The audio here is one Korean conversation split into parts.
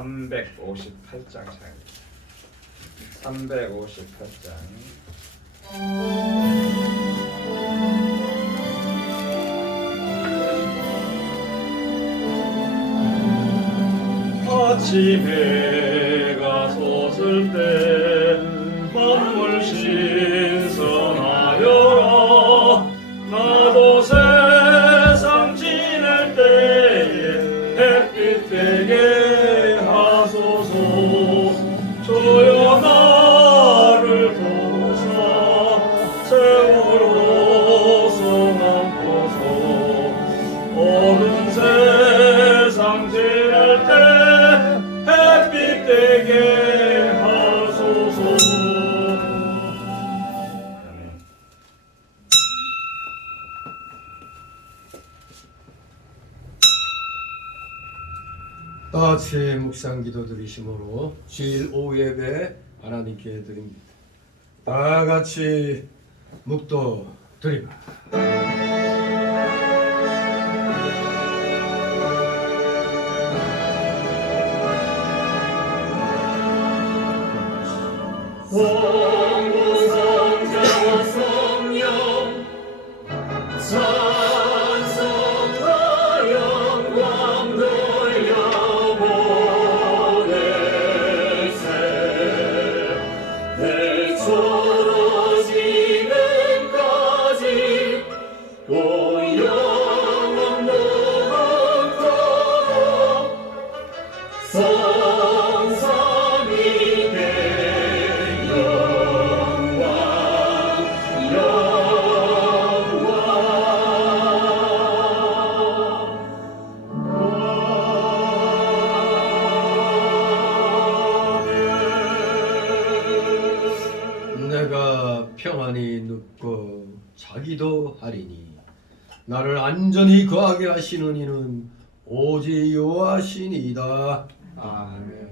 358장 차입니다. 358장. 아침에 해가 솟을 때 만물 신선하여라. 나도 세상 지낼 때에 햇빛 되게 하소서. 주여 나를 도우사 세월로 성함소서. 오는 세상 지낼 때 햇빛 되게 하소서. 다같이 묵상 기도 드리심으로 주일 오후 예배 하나님께 드립니다. 다같이 묵도 드립니다. 성부 성자와 성령 찬송과 영광 돌려보내세. 대초로 지금까지 또 영원 무궁토록 성삼위대 내가 평안히 눕고 자기도 하리니 나를 안전히 거하게 하시는 이는 오직 여호와시니이다. 아멘.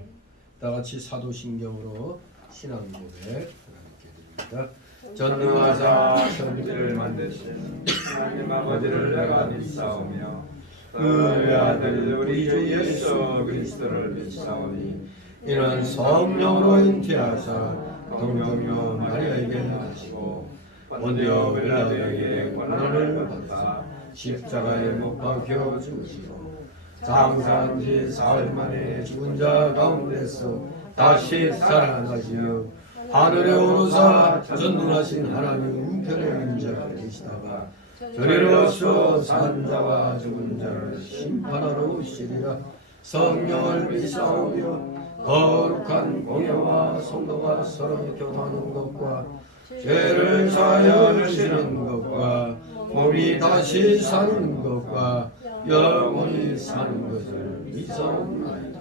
다같이 사도신경으로 신앙 고백 하나님께 드립니다. 전능하사 천지를 만드신 하나님 아버지를 내가 믿사오며 그의 아들 우리 주 예수 그리스도를 믿사오니 이는 성령으로 잉태하사 동정녀 마리아에게 나시고 본디오 빌라도에게 고난을 받사 십자가에 못 박혀 죽으시고 장사한 지 사흘 만에 죽은 자 가운데서 다시 살아나시며 하늘에 오르사 전능하신 하나님 우편에 있는 자 계시다가 저리로서 산 자와 죽은 자를 심판하러 오시리라. 성령을 믿사오며 거룩한 공예와 성도가 서로 교통하는 것과 죄를 사하여 주시는 것과 몸이 다시 사는 것과 영원히 사는 것을 믿사옵나이다.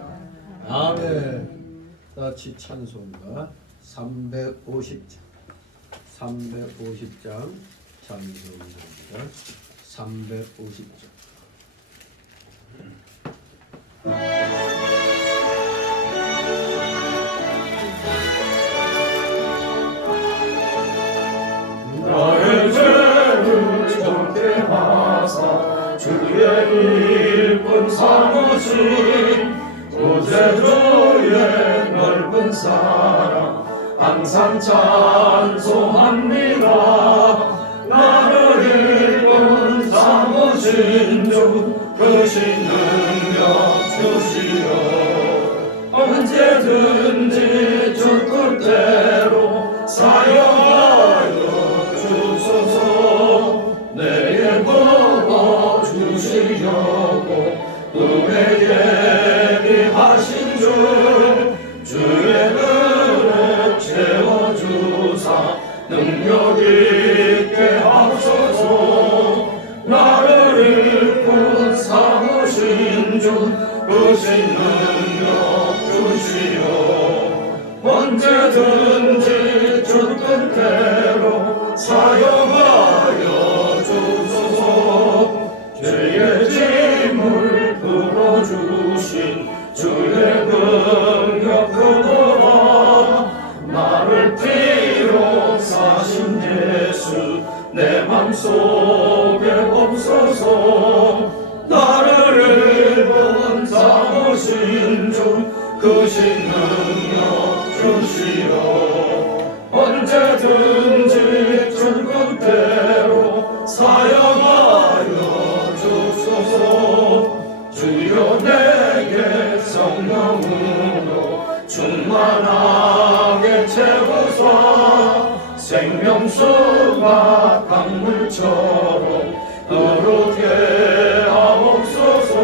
아멘. 다같이 찬송가 350장 찬송가입니다. 350장. 나의 죄를 정케 하사 주의 일꾼 삼으신 구세주의 넓은 사랑 항상 찬송합니다. 나를 일꾼 삼으신 주 크신 능력 주시오. 언제든지 주 뜻대로 사용하여 주소서. 내게 도와 주시려고 은혜 예비하신 주 주의 은혜 채워주사 능력 있게 하소서. 나를 일꾼 삼으 사모신 주 크신 능력 주시오 언제든지 주 뜻대로 사용하여 주소서 죄의 짐을 풀어주신 주의 능력 크도다 나를 피로 사신 예수 내 맘속에 없어서 나를 일본 사모신 주 크신 능력 주시오 언제든지 주 뜻대로 사용하여 주소서 주여 내게 성령으로 충만하게 채우사 생명수가 강물처럼 흐르게 하옵소서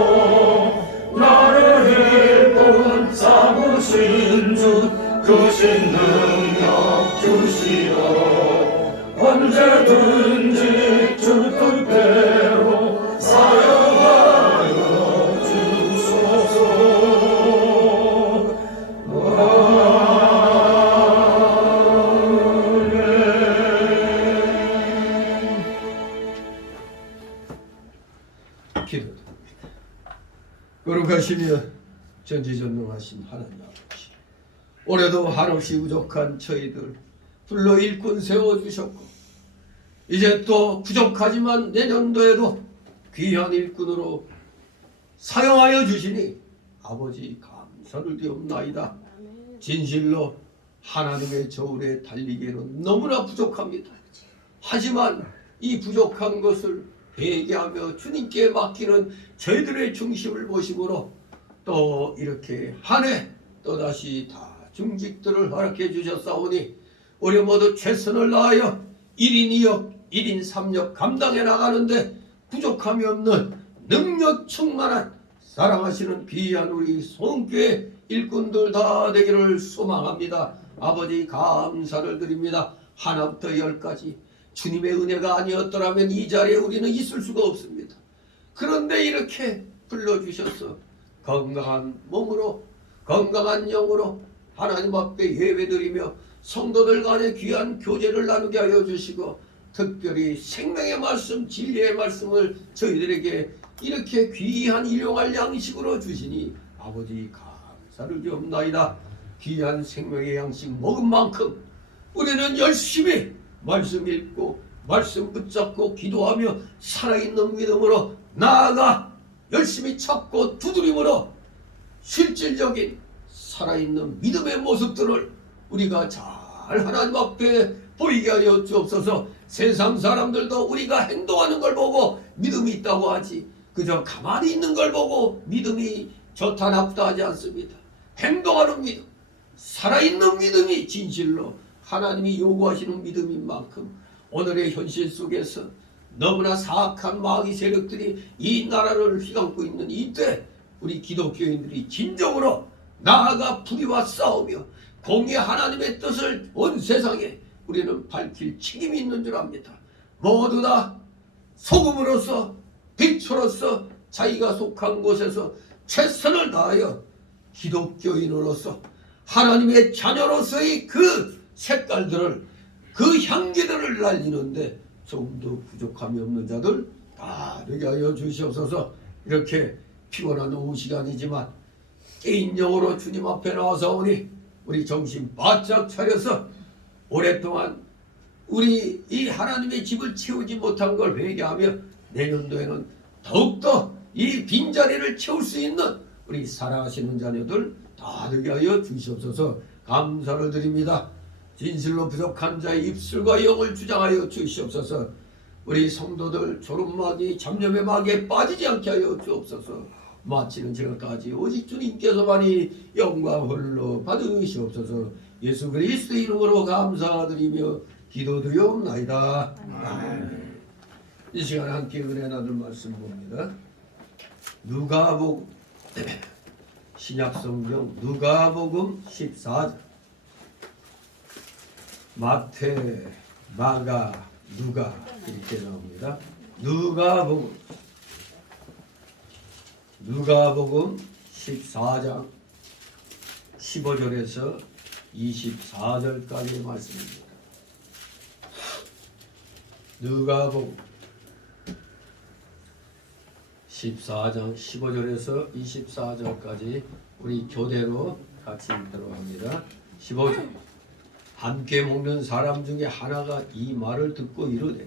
나를 일꾼 삼으신 주 크신 능력 주시오 언제든지 주 뜻대로 사용하여 주소서 기도드립니다. 거룩하시며 전지전능하신 하나님 아버지, 올해도 한없이 부족한 저희들 불러 일꾼 세워주셨고 이제 또 부족하지만 내년도에도 귀한 일꾼으로 사용하여 주시니 아버지 감사를 드리옵나이다. 진실로 하나님의 저울에 달리기에는 너무나 부족합니다. 하지만 이 부족한 것을 회개하며 주님께 맡기는 저희들의 중심을 보심으로 또 이렇게 한 해 또다시 다 중직들을 허락해 주셨사오니 우리 모두 최선을 다하여 1인 2역 1인 3역 감당해 나가는데 부족함이 없는 능력 충만한 사랑하시는 귀한 우리 소원교회 일꾼들 다 되기를 소망합니다. 아버지 감사를 드립니다. 하나부터 열까지 주님의 은혜가 아니었더라면 이 자리에 우리는 있을 수가 없습니다. 그런데 이렇게 불러주셔서 건강한 몸으로 건강한 영으로 하나님 앞에 예배드리며 성도들 간의 귀한 교제를 나누게 하여 주시고 특별히 생명의 말씀 진리의 말씀을 저희들에게 이렇게 귀한 일용할 양식으로 주시니 아버지 감사를 드리옵나이다. 귀한 생명의 양식 먹은 만큼 우리는 열심히 말씀 읽고 말씀 붙잡고 기도하며 살아있는 믿음으로 나아가 열심히 찾고 두드림으로 실질적인 살아있는 믿음의 모습들을 우리가 잘 하나님 앞에 보이게 하여 주옵소서. 세상 사람들도 우리가 행동하는 걸 보고 믿음이 있다고 하지 그저 가만히 있는 걸 보고 믿음이 좋다 나쁘다 하지 않습니다. 행동하는 믿음, 살아있는 믿음이 진실로 하나님이 요구하시는 믿음인 만큼 오늘의 현실 속에서 너무나 사악한 마귀 세력들이 이 나라를 휘감고 있는 이때 우리 기독교인들이 진정으로 나아가 불의와 싸우며 공의 하나님의 뜻을 온 세상에 우리는 밝힐 책임이 있는 줄 압니다. 모두 다 소금으로서 빛으로서 자기가 속한 곳에서 최선을 다하여 기독교인으로서 하나님의 자녀로서의 그 색깔들을 그 향기들을 날리는데 조금도 부족함이 없는 자들 다 되게 하여 주시옵소서. 이렇게 피곤한 오후 시간이지만 개인적으로 주님 앞에 나와서 우리 정신 바짝 차려서 오랫동안 우리 이 하나님의 집을 채우지 못한 걸 회개하며 내년도에는 더욱더 이 빈자리를 채울 수 있는 우리 사랑하시는 자녀들 다 되게 하여 주시옵소서. 감사를 드립니다. 진실로 부족한 자의 입술과 영을 주장하여 주시옵소서. 우리 성도들 졸음마귀 잡념의 마귀에 빠지지 않게 하여 주옵소서. 마치는 제가까지 오직 주님께서만이 영광 홀로 받으시옵소서. 예수 그리스도 이름으로 감사드리며 기도드리옵나이다. 아멘. 이 시간에 함께 은혜 나눌 말씀 봅니다. 누가복음 신약성경 누가복음 14장. 마태, 마가, 누가 이렇게 나옵니다. 누가복음 누가복음 14장 15절에서 24절까지의 말씀입니다. 누가복음 14장 15절에서 24절까지 우리 교대로 같이 읽도록 합니다. 15절. 함께 먹는 사람 중에 하나가 이 말을 듣고 이르되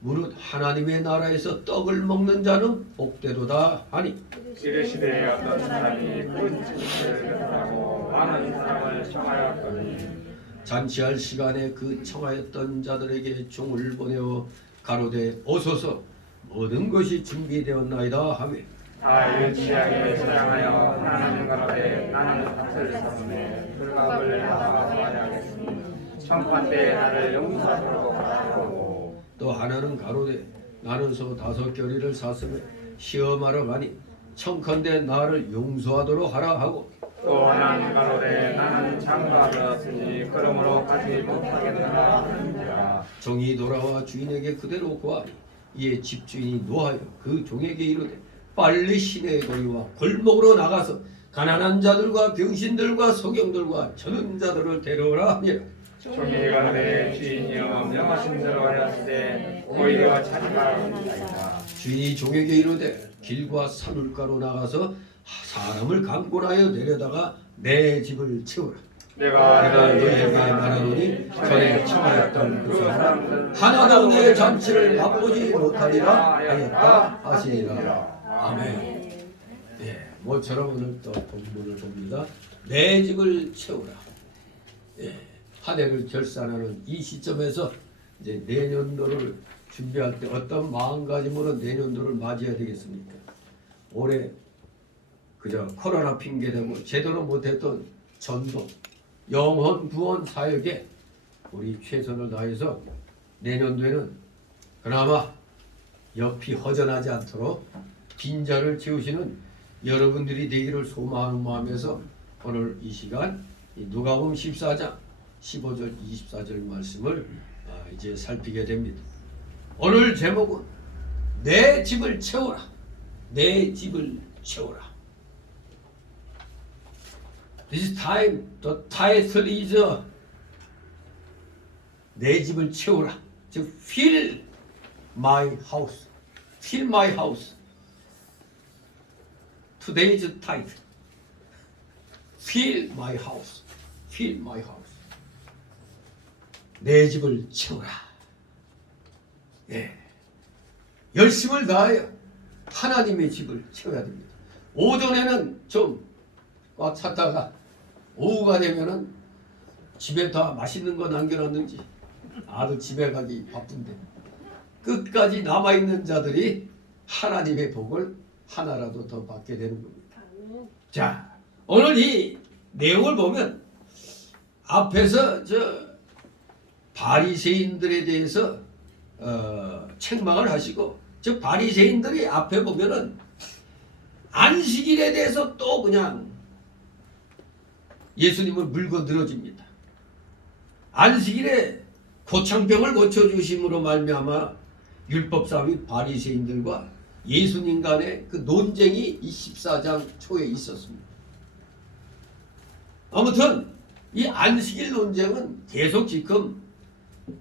무릇 하나님의 나라에서 떡을 먹는 자는 복되도다 하니 이르시되 어떤 사람이 그 집을 하고 많은 사람을 청하였더니 잔치할 시간에 그 청하였던 자들에게 종을 보내어 가로되 오소서 모든 것이 준비되었나이다 하며 다 일치하게 소장하여 하나님 가로되 나는 밭을 샀으니 불갑을 나가야겠으니 청판 때에 나를 용서하도록 하라고. 또 하나는 가로되 나는 소 5겨리를 샀으며 시험하러 가니 청컨대 나를 용서하도록 하라 하고 또 하나님 가로되 나는 장가를 얻었으니 그러므로 가지 못하겠느라 하는지라. 종이 돌아와 주인에게 그대로 구하니 이에 집주인이 노하여 그 종에게 이르되 빨리 시내에 거리와 골목으로 나가서 가난한 자들과 병신들과 소경들과 저는 자들을 데려오라 하니라. 종이 가로되 주인이여 명하신 대로 하였으되 오히려 자기가 합니다. 주인이 종에게 이르되 길과 산울가로 나가서 사람을 강권하여 내려다가 내 집을 채우라. 내가 너희에게 말하노니 전에 청하였던 그 사람 하나도 내 잔치를 맛보지 못하리라 하였다 하시니라. 아멘. 예, 모처럼 오늘 또 본문을 봅니다. 내 집을 채우라. 예, 한 해를 결산하는 이 시점에서 이제 내년도를 준비할 때 어떤 마음가짐으로 내년도를 맞이해야 되겠습니까? 올해 그저 코로나 핑계대고 제대로 못했던 전도, 영혼 구원 사역에 우리 최선을 다해서 내년도에는 그나마 옆이 허전하지 않도록 빈자를 채우시는 여러분들이 되기를 소망하는 마음에서 오늘 이 시간 누가복음 14장 15절 24절 말씀을 이제 살피게 됩니다. 오늘 제목은 내 집을 채우라. 내 집을 채우라. This time the title is 내 집을 채우라. 즉 fill my house. fill my house. Today's title. fill my house. fill my house. 내 집을 채우라. 예. 열심을 다하여 하나님의 집을 채워야 됩니다. 오전에는 좀 꽉 찼다가 오후가 되면은 집에 다 맛있는 거 남겨놨는지 아들 집에 가기 바쁜데 끝까지 남아있는 자들이 하나님의 복을 하나라도 더 받게 되는 겁니다. 자, 오늘 이 내용을 보면 앞에서 바리새인들에 대해서 책망을 하시고 즉 바리새인들이 앞에 보면은 안식일에 대해서 또 그냥 예수님을 물고 늘어집니다. 안식일에 고창병을 고쳐주심으로 말미암아 율법사 및 바리새인들과 예수님 간의 그 논쟁이 이 14장 초에 있었습니다. 아무튼 이 안식일 논쟁은 계속 지금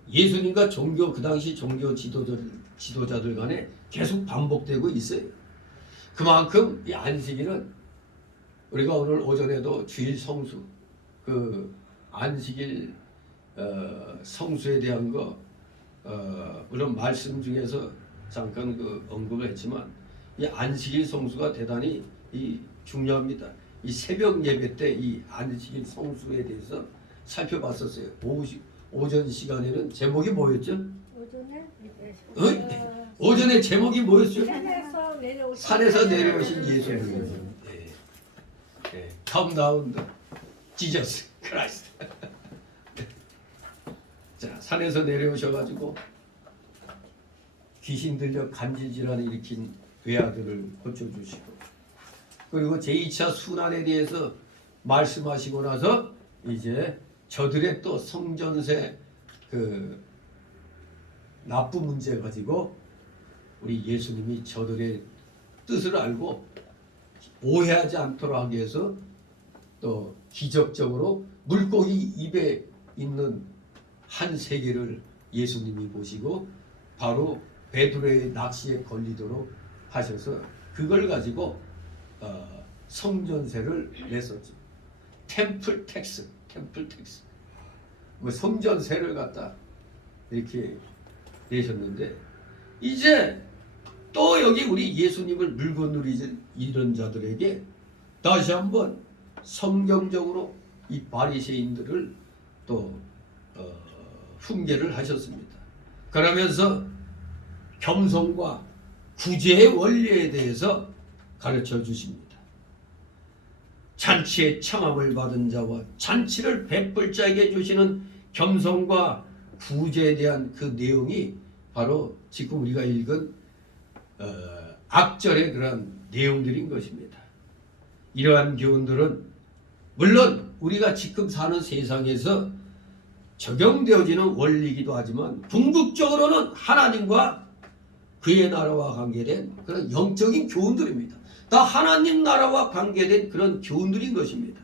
예수님과 종교 그 당시 종교 지도자들 간에 계속 반복되고 있어요. 그만큼 이 안식일은 우리가 오늘 오전에도 주일 성수 그 안식일 성수에 대한 거 물론 말씀 중에서 잠깐 그 언급을 했지만 이 안식일 성수가 대단히 이 중요합니다. 이 새벽 예배 때 이 안식일 성수에 대해서 살펴봤었어요. 오전 시간에는 제목이 뭐였죠? 오전에 제목이 뭐였죠? 산에서 내려오신 예수님. Come down, Jesus Christ. 자, 산에서 내려오셔가지고 귀신 들려 간질 질환을 일으킨 외아들을 고쳐주시고 그리고 제2차 순환에 대해서 말씀하시고 나서 이제 저들의 또 성전세 그 납부 문제 가지고 우리 예수님이 저들의 뜻을 알고 오해하지 않도록 하기 위해서 또 기적적으로 물고기 입에 있는 한 세계를 예수님이 보시고 바로 베드로의 낚시에 걸리도록 하셔서 그걸 가지고 성전세를 냈었죠. 템플 텍스. 뭐 성전세를 갖다 이렇게 내셨는데 이제 또 여기 우리 예수님을 물고 누리는 이런 자들에게 다시 한번 성경적으로 이 바리새인들을 또 훈계를 하셨습니다. 그러면서 겸손과 구제의 원리에 대해서 가르쳐 주십니다. 잔치의 청함을 받은 자와 잔치를 베풀 자에게 주시는 겸손과 구제에 대한 그 내용이 바로 지금 우리가 읽은 악절의 그런 내용들인 것입니다. 이러한 교훈들은 물론 우리가 지금 사는 세상에서 적용되어지는 원리이기도 하지만 궁극적으로는 하나님과 그의 나라와 관계된 그런 영적인 교훈들입니다. 다 하나님 나라와 관계된 그런 교훈들인 것입니다.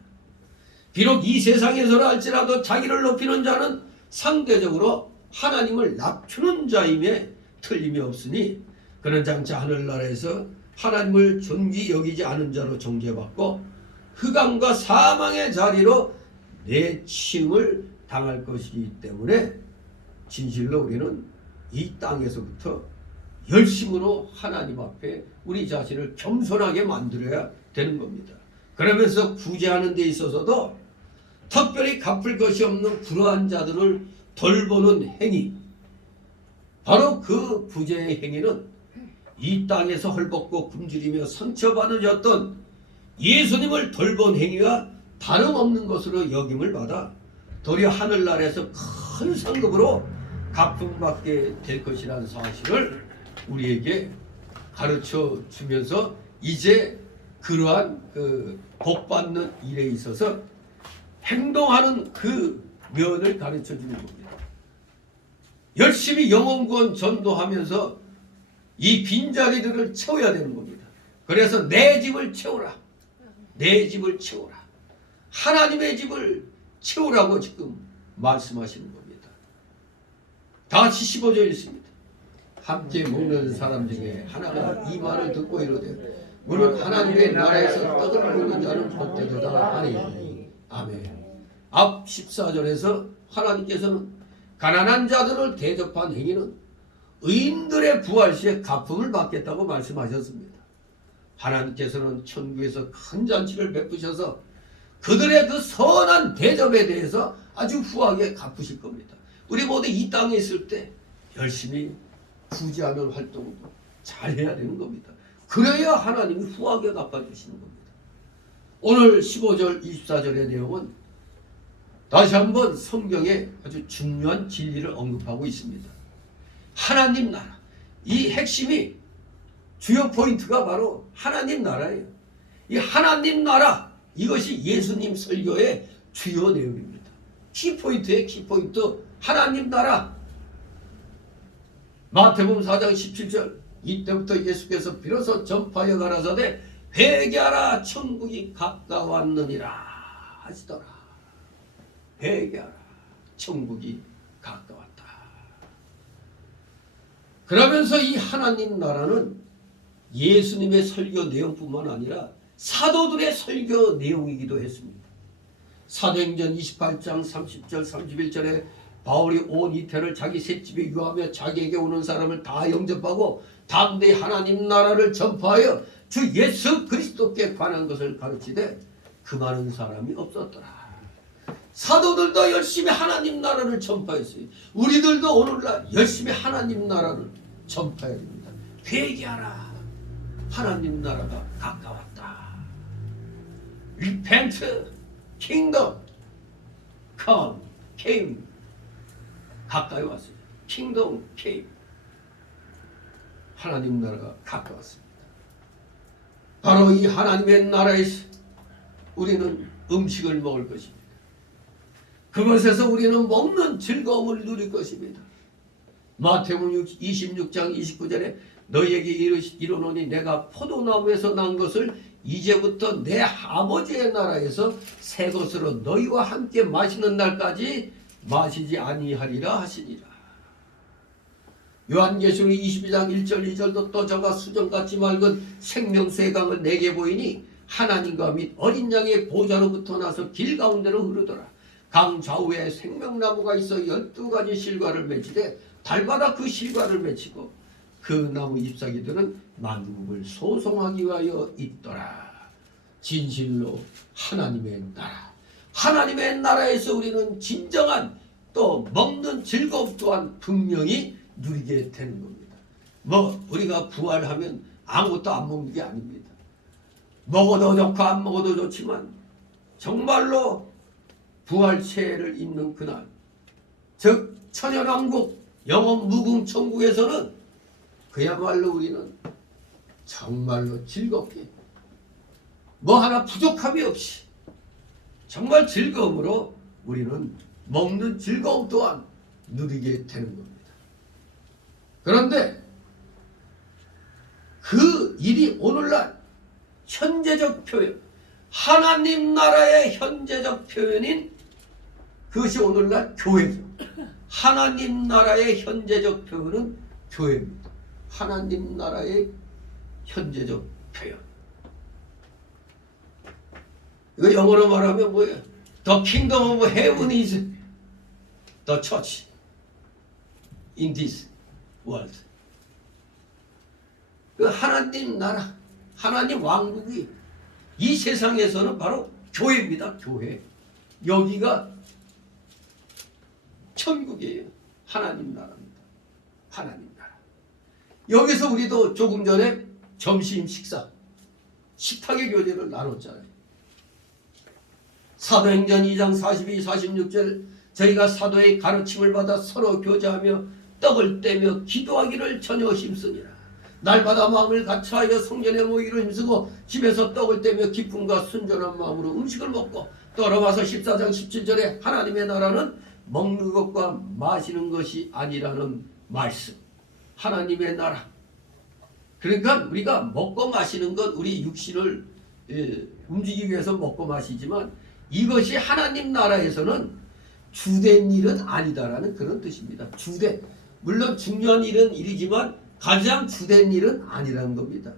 비록 이 세상에서는 할지라도 자기를 높이는 자는 상대적으로 하나님을 낮추는 자임에 틀림이 없으니 그는 장차 하늘나라에서 하나님을 존귀 여기지 않은 자로 정죄받고 흑암과 사망의 자리로 내침을 당할 것이기 때문에 진실로 우리는 이 땅에서부터 열심으로 하나님 앞에 우리 자신을 겸손하게 만들어야 되는 겁니다. 그러면서 구제하는 데 있어서도 특별히 갚을 것이 없는 불우한 자들을 돌보는 행위, 바로 그 구제의 행위는 이 땅에서 헐벗고 굶주리며 상처받으셨던 예수님을 돌본 행위와 다름없는 것으로 여김을 받아 도리어 하늘나라에서 큰 상급으로 갚음받게 될 것이라는 사실을 우리에게 가르쳐 주면서 이제 그러한 그 복받는 일에 있어서 행동하는 그 면을 가르쳐 주는 겁니다. 열심히 영혼구원 전도하면서 이 빈자리들을 채워야 되는 겁니다. 그래서 내 집을 채우라. 내 집을 채우라. 하나님의 집을 채우라고 지금 말씀하시는 겁니다. 다 같이 15절 있습니다. 함께 먹는 사람 중에 하나가 이 말을 듣고 이르되 무릇 하나님의 나라에서 떡을 먹는 자는 복되도다 하니 아멘. 앞 14절에서 하나님께서는 가난한 자들을 대접한 행위는 의인들의 부활 시에 갚음을 받겠다고 말씀하셨습니다. 하나님께서는 천국에서 큰 잔치를 베푸셔서 그들의 그 선한 대접에 대해서 아주 후하게 갚으실 겁니다. 우리 모두 이 땅에 있을 때 열심히 구제하는 활동도 잘 해야 되는 겁니다. 그래야 하나님이 후하게 갚아주시는 겁니다. 오늘 15절 24절의 내용은 다시 한번 성경에 아주 중요한 진리를 언급하고 있습니다. 하나님 나라, 이 핵심이 주요 포인트가 바로 하나님 나라예요. 이 하나님 나라, 이것이 예수님 설교의 주요 내용입니다. 키포인트의 키포인트, 하나님 나라. 마태복음 4장 17절, 이때부터 예수께서 비로소 전파하여 가라사대 회개하라 천국이 가까웠느니라 하시더라. 회개하라 천국이 가까웠다. 그러면서 이 하나님 나라는 예수님의 설교 내용뿐만 아니라 사도들의 설교 내용이기도 했습니다. 사도행전 28장 30절 31절에 바울이 온 이태를 자기 셋집에 유하며 자기에게 오는 사람을 다 영접하고 담대히 하나님 나라를 전파하여 주 예수 그리스도께 관한 것을 가르치되 그 많은 사람이 없었더라. 사도들도 열심히 하나님 나라를 전파했어요. 우리들도 오늘날 열심히 하나님 나라를 전파해야 됩니다. 회개하라. 하나님 나라가 가까웠다. Repent, kingdom, come, came. 가까이 왔어요. kingdom came. 하나님 나라가 가까웠습니다. 바로 이 하나님의 나라에서 우리는 음식을 먹을 것입니다. 그것에서 우리는 먹는 즐거움을 누릴 것입니다. 마태복음 26장 29절에 너희에게 이르노니 내가 포도나무에서 난 것을 이제부터 내 아버지의 나라에서 새 것으로 너희와 함께 마시는 날까지 마시지 아니하리라 하시니라. 요한계시록 22장 1절 2절도 또 저가 수정같이 맑은 생명수의 강을 내게 보이니 하나님과 및 어린 양의 보좌로부터 나서 길 가운데로 흐르더라. 강 좌우에 생명나무가 있어 12가지 실과를 맺히되 달마다 그 실과를 맺히고 그 나무 잎사귀들은 만국을 소송하기 위하여 있더라. 진실로 하나님의 나라, 하나님의 나라에서 우리는 진정한 또 먹는 즐거움 또한 분명히 누리게 되는 겁니다. 뭐 우리가 부활하면 아무것도 안 먹는 게 아닙니다. 먹어도 좋고 안 먹어도 좋지만 정말로 부활체를 입는 그날, 즉 천연왕국 영원 무궁 천국에서는 그야말로 우리는 정말로 즐겁게 뭐 하나 부족함이 없이 정말 즐거움으로 우리는 먹는 즐거움 또한 누리게 되는 겁니다. 그런데 그 일이 오늘날 현재적 표현, 하나님 나라의 현재적 표현인 그것이 오늘날 교회죠. 하나님 나라의 현재적 표현은 교회입니다. 하나님 나라의 현재적 표현. 이거 영어로 말하면 뭐예요? The kingdom of heaven is the church in this world. 그 하나님 나라, 하나님 왕국이 이 세상에서는 바로 교회입니다. 교회. 여기가 천국이에요. 하나님 나라입니다. 하나님 나라. 여기서 우리도 조금 전에 점심 식사 식탁의 교제를 나눴잖아요. 사도행전 2장 42, 46절 저희가 사도의 가르침을 받아 서로 교제하며 떡을 떼며 기도하기를 전혀 힘쓰니라. 날마다 마음을 같이하여 성전에 모이기를 힘쓰고 집에서 떡을 떼며 기쁨과 순전한 마음으로 음식을 먹고 또 로마서 14장 17절에 하나님의 나라는 먹는 것과 마시는 것이 아니라는 말씀. 하나님의 나라. 그러니까 우리가 먹고 마시는 것, 우리 육신을 움직이기 위해서 먹고 마시지만 이것이 하나님 나라에서는 주된 일은 아니다라는 그런 뜻입니다. 주된. 물론 중요한 일은 일이지만 가장 주된 일은 아니라는 겁니다.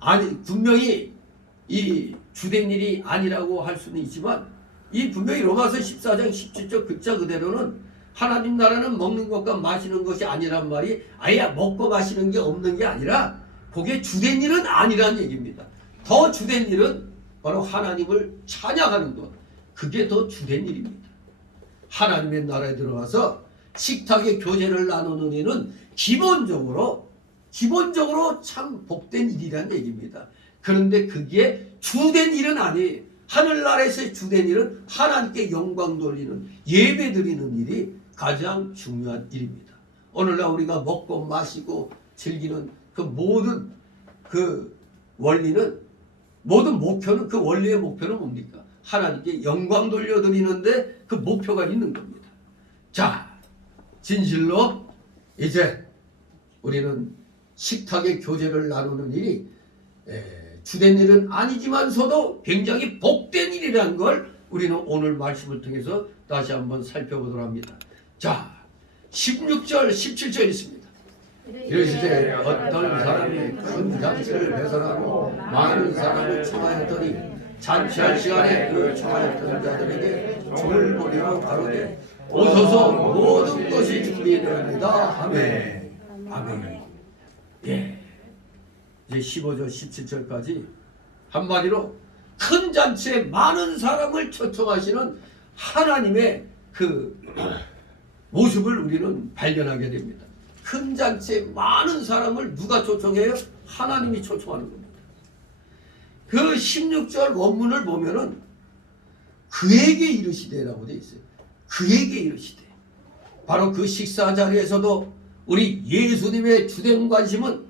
아니, 분명히 이 주된 일이 아니라고 할 수는 있지만 이 분명히 로마서 14장 17절 글자 그대로는 하나님 나라는 먹는 것과 마시는 것이 아니란 말이 아예 먹고 마시는 게 없는 게 아니라 그게 주된 일은 아니라는 얘기입니다. 더 주된 일은 바로 하나님을 찬양하는 것. 그게 더 주된 일입니다. 하나님의 나라에 들어가서 식탁의 교제를 나누는 일은 기본적으로 참 복된 일이라는 얘기입니다. 그런데 그게 주된 일은 아니에요. 하늘나라에서의 주된 일은 하나님께 영광 돌리는 예배 드리는 일이 가장 중요한 일입니다. 오늘날 우리가 먹고 마시고 즐기는 그 모든 그 원리는, 모든 목표는, 그 원리의 목표는 뭡니까? 하나님께 영광 돌려드리는데 그 목표가 있는 겁니다. 자, 진실로 이제 우리는 식탁의 교제를 나누는 일이 주된 일은 아니지만서도 굉장히 복된 일이라는 걸 우리는 오늘 말씀을 통해서 다시 한번 살펴보도록 합니다. 자, 16절, 17절 있습니다. 이르시되 어떤 사람이 큰 잔치를 배설하고 많은 사람을 청하였더니 잔치할 시간에 그 청하였던 자들에게 종을 보내어 가로되 오소서 모든 것이 준비되었습니다. 아멘. 아멘. 예. 이제 15절 17절까지 한마디로 큰 잔치에 많은 사람을 초청하시는 하나님의 그 모습을 우리는 발견하게 됩니다. 큰 잔치에 많은 사람을 누가 초청해요? 하나님이 초청하는 겁니다. 그 16절 원문을 보면은 그에게 이르시되라고 되어 있어요. 그에게 이르시되. 바로 그 식사 자리에서도 우리 예수님의 주된 관심은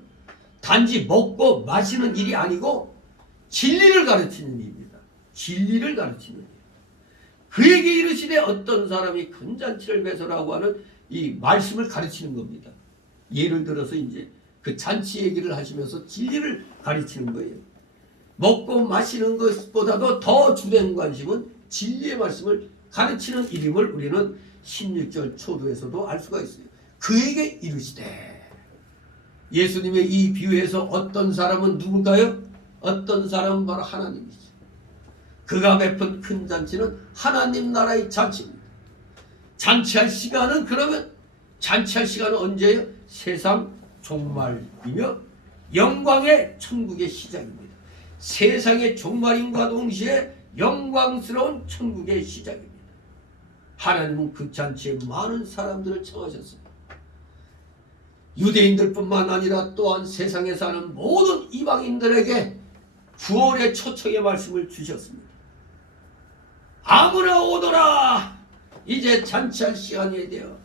단지 먹고 마시는 일이 아니고 진리를 가르치는 일입니다. 진리를 가르치는 일. 그에게 이르시되 어떤 사람이 큰 잔치를 배설하고 하는 이 말씀을 가르치는 겁니다. 예를 들어서 이제 그 잔치 얘기를 하시면서 진리를 가르치는 거예요. 먹고 마시는 것보다도 더 주된 관심은 진리의 말씀을 가르치는 일임을 우리는 16절 초도에서도 알 수가 있어요. 그에게 이르시되, 예수님의 이 비유에서 어떤 사람은 누군가요? 어떤 사람은 바로 하나님이죠. 그가 베푼 큰 잔치는 하나님 나라의 잔치입니다. 잔치할 시간은 그러면 잔치할 시간은 언제예요? 세상 종말이며 영광의 천국의 시작입니다. 세상의 종말임과 동시에 영광스러운 천국의 시작입니다. 하나님은 그 잔치에 많은 사람들을 청하셨습니다. 유대인들뿐만 아니라 또한 세상에 사는 모든 이방인들에게 구원의 초청의 말씀을 주셨습니다. 아무나 오너라. 이제 잔치할 시간이 되어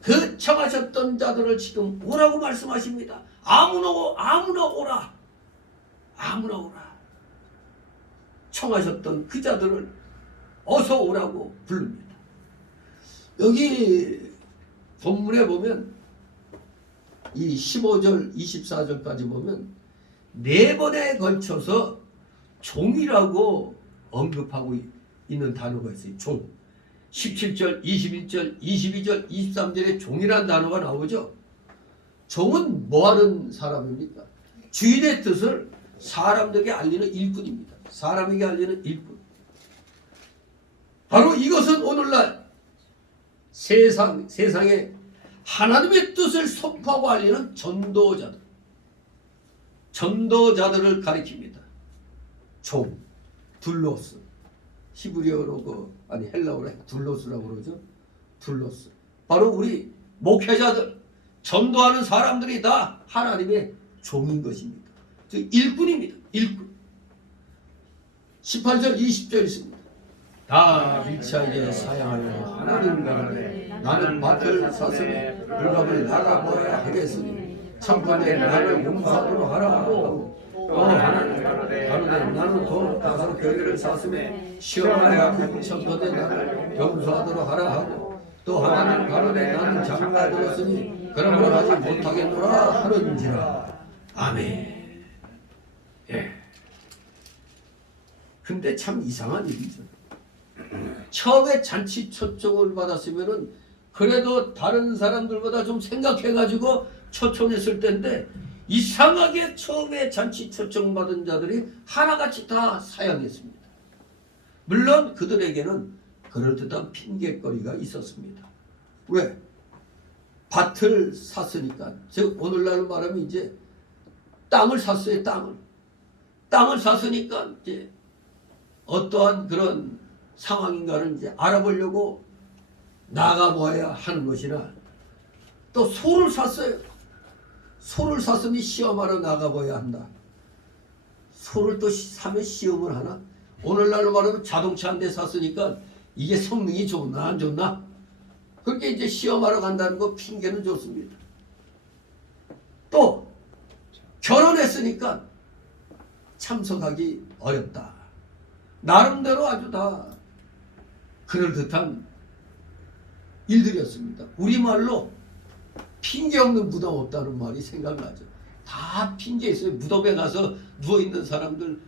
그 청하셨던 자들을 지금 오라고 말씀하십니다. 아무나 오라. 아무나 오라. 청하셨던 그 자들을 어서 오라고 부릅니다. 여기 본문에 보면 이 15절 24절까지 보면 4번에 걸쳐서 종이라고 언급하고 있는 단어가 있어요. 종. 17절, 21절, 22절, 23절에 종이라는 단어가 나오죠. 종은 뭐하는 사람입니까? 주인의 뜻을 사람들에게 알리는 일꾼입니다. 사람에게 알리는 일꾼. 바로 이것은 오늘날 세상에 하나님의 뜻을 선포하고 알리는 전도자들을 가리킵니다. 종, 둘로스. 히브리어로 헬라어로 둘로스라고 그러죠. 둘로스. 바로 우리 목회자들, 전도하는 사람들이 다 하나님의 종인 것입니다. 일꾼입니다. 일꾼. 18절 20절 있습니다. 다 일치하게 사양하여 하나님 가라되 나는 밭을 샀으니 물값을 나가보아야 하겠으니 참판에 나를 용서하도록 하라 하고, 또 하나님 가라되 나는 돈 5개를 샀으니 시험하여 참판에 나를 용서하도록 하라 하고, 또 하나님 가라되 나는 장가 들었으니 그러므로 하지 못하겠노라 하는지라. 아멘. 예. 근데 참 이상한 일이죠. 처음에 잔치 초청을 받았으면은 그래도 다른 사람들보다 좀 생각해가지고 초청했을 텐데, 이상하게 처음에 잔치 초청 받은 자들이 하나같이 다 사양했습니다. 물론 그들에게는 그럴듯한 핑계거리가 있었습니다. 왜? 밭을 샀으니까, 즉 오늘날 말하면 이제 땅을 샀어요. 땅을 샀으니까 이제 어떠한 그런 상황인가를 이제 알아보려고 나가보아야 하는 것이나, 또 소를 샀어요. 소를 샀으니 시험하러 나가봐야 한다. 소를 또 사면 시험을 하나? 오늘날로 말하면 자동차 한 대 샀으니까 이게 성능이 좋나 안 좋나? 그렇게 이제 시험하러 간다는 거 핑계는 좋습니다. 또 결혼했으니까 참석하기 어렵다. 나름대로 아주 다 그럴듯한 일들이었습니다. 우리말로 핑계 없는 무덤 없다는 말이 생각나죠. 다 핑계 있어요. 무덤에 가서 누워있는 사람들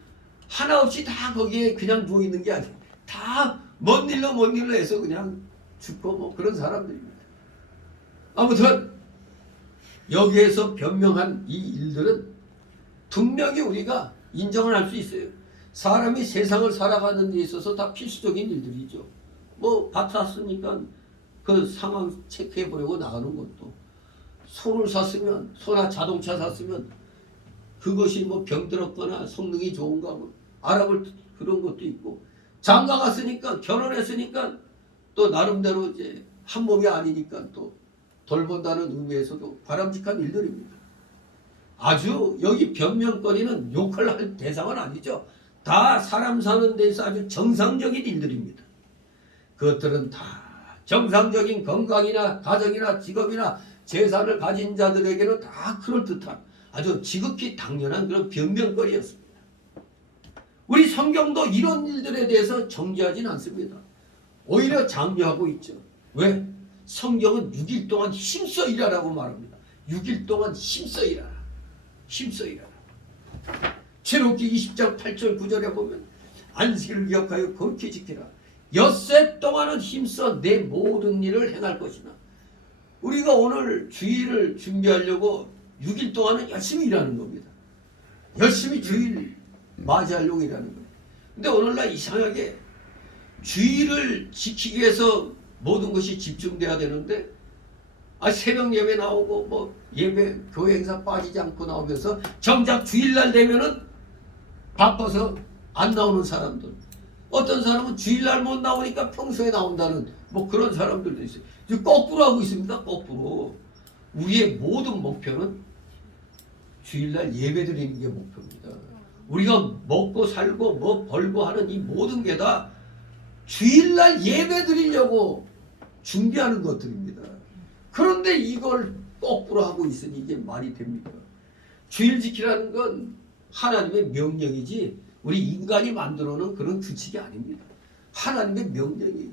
하나 없이 다 거기에 그냥 누워있는 게 아니에요. 다 뭔 일로 해서 그냥 죽고 뭐 그런 사람들입니다. 아무튼 여기에서 변명한 이 일들은 분명히 우리가 인정을 할 수 있어요. 사람이 세상을 살아가는 데 있어서 다 필수적인 일들이죠. 뭐 밭 샀으니까 그 상황 체크해 보려고 나가는 것도, 소를 샀으면, 소나 자동차 샀으면 그것이 뭐 병들었거나 성능이 좋은가 뭐 알아볼 그런 것도 있고, 장가 갔으니까, 결혼했으니까 또 나름대로 이제 한 몸이 아니니까 또 돌본다는 의미에서도 바람직한 일들입니다. 아주 여기 변명거리는 욕을 할 대상은 아니죠. 다 사람 사는 데서 아주 정상적인 일들입니다. 그것들은 다 정상적인 건강이나 가정이나 직업이나 재산을 가진 자들에게는 다 그럴듯한 아주 지극히 당연한 그런 변명거리였습니다. 우리 성경도 이런 일들에 대해서 정죄하진 않습니다. 오히려 장려하고 있죠. 왜? 성경은 6일 동안 힘써 일하라고 말합니다. 6일 동안 힘써 일하라. 힘써 일하라. 출애굽기 20장 8절 9절에 보면 안식일을 기억하여 거룩히 지키라. 엿새 동안은 힘써 내 모든 일을 행할 것이나. 우리가 오늘 주일을 준비하려고 6일 동안은 열심히 일하는 겁니다. 열심히 주일 맞이하려고 일하는 거예요. 근데 오늘날 이상하게 주일을 지키기 위해서 모든 것이 집중돼야 되는데 새벽 예배 나오고 뭐 예배 교회 행사 빠지지 않고 나오면서 정작 주일날 되면은 바빠서 안 나오는 사람들, 어떤 사람은 주일날 못 나오니까 평소에 나온다는 뭐 그런 사람들도 있어요. 거꾸로 하고 있습니다. 거꾸로. 우리의 모든 목표는 주일날 예배 드리는 게 목표입니다. 우리가 먹고 살고 뭐 벌고 하는 이 모든 게 다 주일날 예배 드리려고 준비하는 것들입니다. 그런데 이걸 거꾸로 하고 있으니 이게 말이 됩니까? 주일 지키라는 건 하나님의 명령이지 우리 인간이 만들어 놓은 그런 규칙이 아닙니다. 하나님의 명령이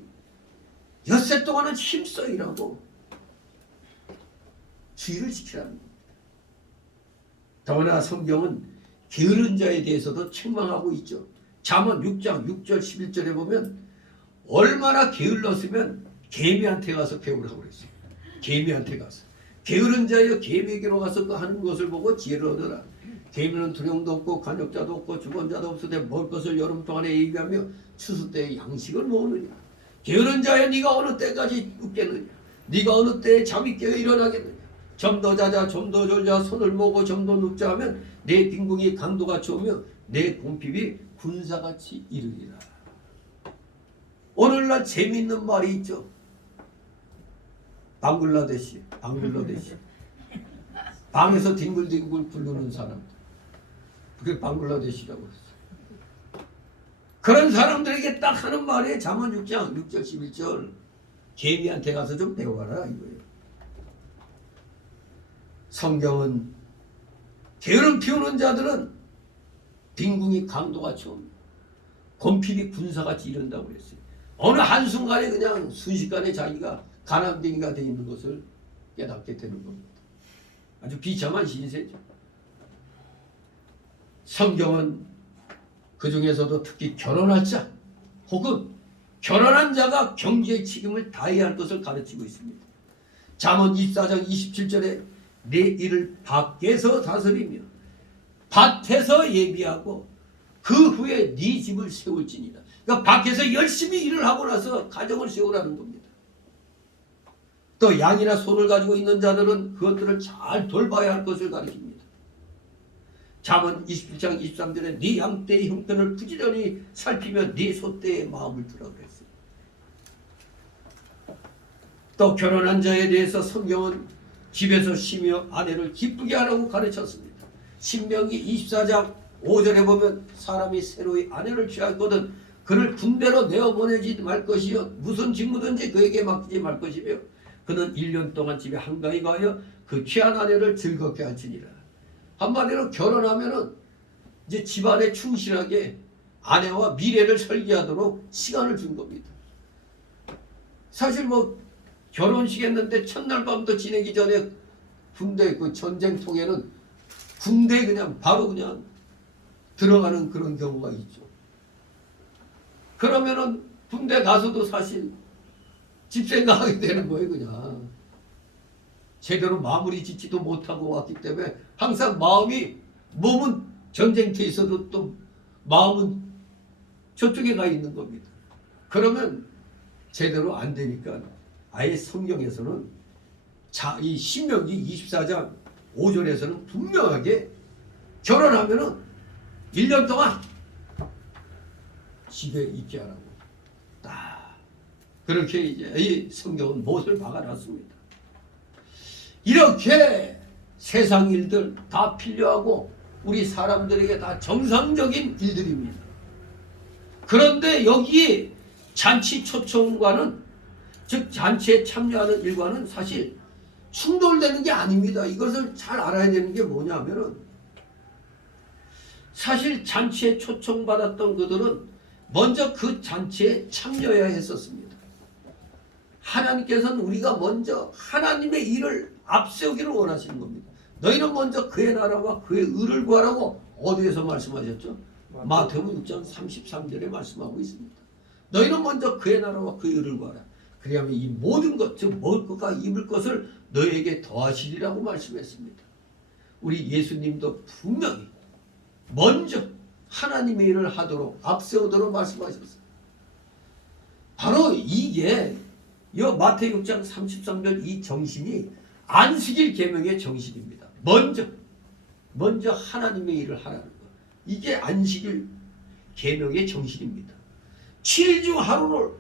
엿새 동안은 힘써 일하고 주일을 지키라는 겁니다. 더구나 성경은 게으른 자에 대해서도 책망하고 있죠. 잠언 6장 6절 11절에 보면 얼마나 게을렀으면 개미한테 가서 배우라고 그랬어요. 개미한테 가서. 게으른 자여 개미에게로 가서 그 하는 것을 보고 지혜를 얻어라. 개미는 두령도 없고 관역자도 없고 주권자도 없으되 먹을 것을 여름 동안에 예비하며 추수 때에 양식을 모으느냐. 게으른 자여 네가 어느 때까지 웃겠느냐. 네가 어느 때에 잠이 깨어 일어나겠느냐. 좀 더 자자 좀 더 졸자 손을 모으고 좀 더 눕자 하면 내 빈궁이 강도같이 오며 내 궁핍이 군사같이 이르리라. 오늘날 재미있는 말이 있죠. 방글라데시 방에서 뒹굴뒹굴 굴르는 사람들, 그게 방글라데시라고 했어요. 그런 사람들에게 딱 하는 말이 잠언 6장 6절 11절 개미한테 가서 좀 배워라 이거예요. 성경은 게으름 피우는 자들은 빈궁이 강도같이 옵니다. 곰핍이 군사같이 이른다고 그랬어요. 어느 한순간에 그냥 순식간에 자기가 가난뱅이가 되어 있는 것을 깨닫게 되는 겁니다. 아주 비참한 신세죠. 성경은 그 중에서도 특히 결혼할 자 혹은 결혼한 자가 경제의 책임을 다해야 할 것을 가르치고 있습니다. 잠언 24장 27절에 내 일을 밖에서 다스리며 밭에서 예비하고 그 후에 네 집을 세울지니라. 그러니까 밖에서 열심히 일을 하고 나서 가정을 세우라는 겁니다. 또 양이나 소를 가지고 있는 자들은 그것들을 잘 돌봐야 할 것을 가르칩니다. 잠언 27장 23절에 네 양떼의 형편을 부지런히 살피며 네 소떼의 마음을 두라 그랬어요. 또 결혼한 자에 대해서 성경은 집에서 쉬며 아내를 기쁘게 하라고 가르쳤습니다. 신명기 24장 5절에 보면 사람이 새로이 아내를 취하거든 그를 군대로 내어보내지 말 것이요 무슨 직무든지 그에게 맡기지 말 것이며 그는 1년 동안 집에 한가히 가여 그 취한 아내를 즐겁게 할지니라. 한마디로 결혼하면은 이제 집안에 충실하게 아내와 미래를 설계하도록 시간을 준 겁니다. 사실 뭐 결혼식 했는데 첫날 밤도 지내기 전에 군대 그 전쟁통에는 군대에 그냥 바로 그냥 들어가는 그런 경우가 있죠. 그러면은 군대 가서도 사실 집 생각하게 되는 거예요. 그냥 제대로 마무리 짓지도 못하고 왔기 때문에 항상 몸은 전쟁터에 있어도 또 마음은 저쪽에 가 있는 겁니다. 그러면 제대로 안 되니까 아예 성경에서는 이 신명기 24장 5절에서는 분명하게 결혼하면은 1년 동안 집에 있게 하라고 딱 그렇게 이제 이 성경은 못을 박아놨습니다. 이렇게 세상 일들 다 필요하고 우리 사람들에게 다 정상적인 일들입니다. 그런데 여기에 잔치 초청과는 즉 잔치에 참여하는 일과는 사실 충돌되는 게 아닙니다. 이것을 잘 알아야 되는 게 뭐냐면은 사실 잔치에 초청받았던 그들은 먼저 그 잔치에 참여해야 했었습니다. 하나님께서는 우리가 먼저 하나님의 일을 앞세우기를 원하시는 겁니다. 너희는 먼저 그의 나라와 그의 의를 구하라고 어디에서 말씀하셨죠? 마태복음 6장 33절에 말씀하고 있습니다. 너희는 먼저 그의 나라와 그의 의를 구하라. 그리하면 이 모든 것, 즉 먹을 것과 입을 것을 너희에게 더하시리라고 말씀했습니다. 우리 예수님도 분명히 먼저 하나님의 일을 하도록 앞세우도록 말씀하셨어요. 바로 이게 이 마태 6장 33절 이 정신이 안식일 계명의 정신입니다. 먼저 하나님의 일을 하라는 것. 이게 안식일 계명의 정신입니다. 7일 중 하루를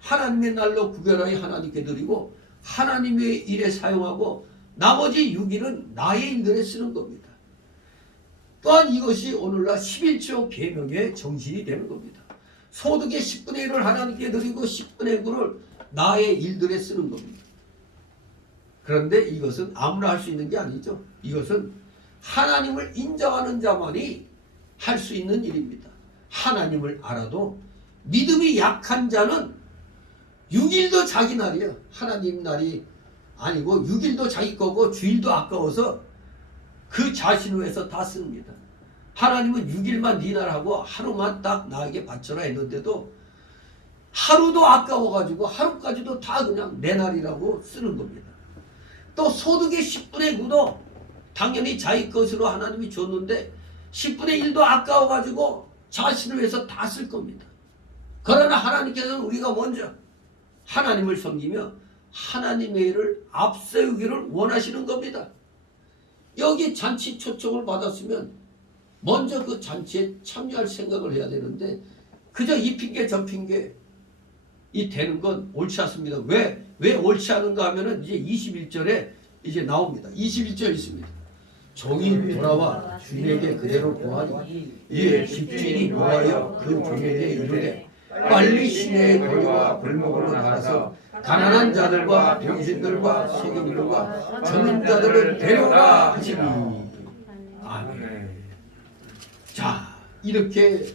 하나님의 날로 구별하여 하나님께 드리고 하나님의 일에 사용하고 나머지 6일은 나의 일들에 쓰는 겁니다. 또한 이것이 오늘날 11조 계명의 정신이 되는 겁니다. 소득의 10분의 1을 하나님께 드리고 10분의 9를 나의 일들에 쓰는 겁니다. 그런데 이것은 아무나 할 수 있는 게 아니죠. 이것은 하나님을 인정하는 자만이 할 수 있는 일입니다. 하나님을 알아도 믿음이 약한 자는 6일도 자기 날이에요. 하나님 날이 아니고 6일도 자기 거고 주일도 아까워서 그 자신을 위해서 다 씁니다. 하나님은 6일만 네 날하고 하루만 딱 나에게 바쳐라 했는데도 하루도 아까워가지고 하루까지도 다 그냥 내 날이라고 쓰는 겁니다. 또 소득의 10분의 9도 당연히 자기 것으로 하나님이 줬는데 10분의 1도 아까워가지고 자신을 위해서 다 쓸 겁니다. 그러나 하나님께서는 우리가 먼저 하나님을 섬기며 하나님의 일을 앞세우기를 원하시는 겁니다. 여기 잔치 초청을 받았으면 먼저 그 잔치에 참여할 생각을 해야 되는데 그저 이 핑계 저 핑계 이 되는 건 옳지 않습니다. 왜 옳지 않은가 하면은 이제 21절에 이제 나옵니다. 21절 있습니다. 종이 돌아와 주인에게 그대로 고하니 이에 집주인이 노하여 그 종에게 이르되 빨리 시내의 거리와 골목으로 나가서 가난한 자들과 병신들과 소경들과 젊은 자들을 데려오라 하시니. 아멘. 자, 이렇게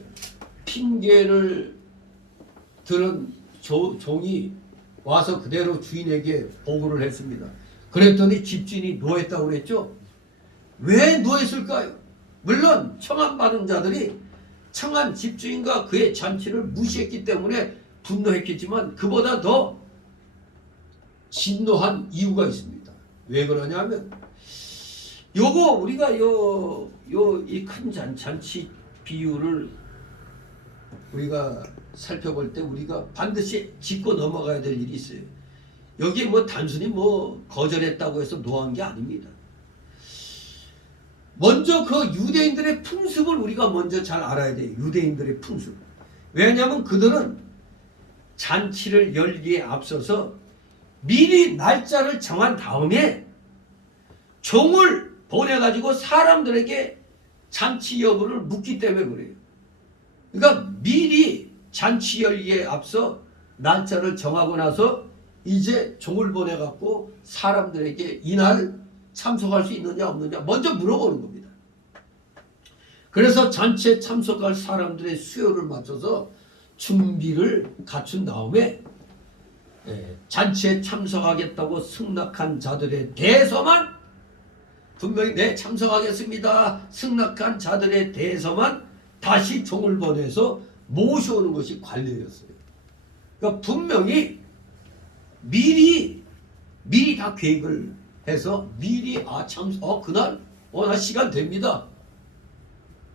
핑계를 들은 종이 와서 그대로 주인에게 보고를 했습니다. 그랬더니 집주인이 노했다고 그랬죠. 왜 노했을까요? 물론 청함받은 자들이 청한 집주인과 그의 잔치를 무시했기 때문에 분노했겠지만 그보다 더 진노한 이유가 있습니다. 왜 그러냐면 요거 우리가 이 큰 잔치 비유를 우리가 살펴볼 때 우리가 반드시 짚고 넘어가야 될 일이 있어요. 여기에 뭐 단순히 뭐 거절했다고 해서 노한 게 아닙니다. 먼저 그 유대인들의 풍습을 우리가 먼저 잘 알아야 돼요. 유대인들의 풍습. 왜냐하면 그들은 잔치를 열기에 앞서서 미리 날짜를 정한 다음에 종을 보내가지고 사람들에게 잔치 여부를 묻기 때문에 그래요. 그러니까 미리 잔치 열기에 앞서 날짜를 정하고 나서 이제 종을 보내갖고 사람들에게 이날 참석할 수 있느냐 없느냐 먼저 물어보는 겁니다. 그래서 잔치에 참석할 사람들의 수요를 맞춰서 준비를 갖춘 다음에 잔치에 참석하겠다고 승낙한 자들에 대해서만 분명히 네 참석하겠습니다 승낙한 자들에 대해서만 다시 종을 보내서 모셔오는 것이 관례였어요. 그러니까 분명히 미리 다 계획을 해서 미리 그날 나 시간 됩니다.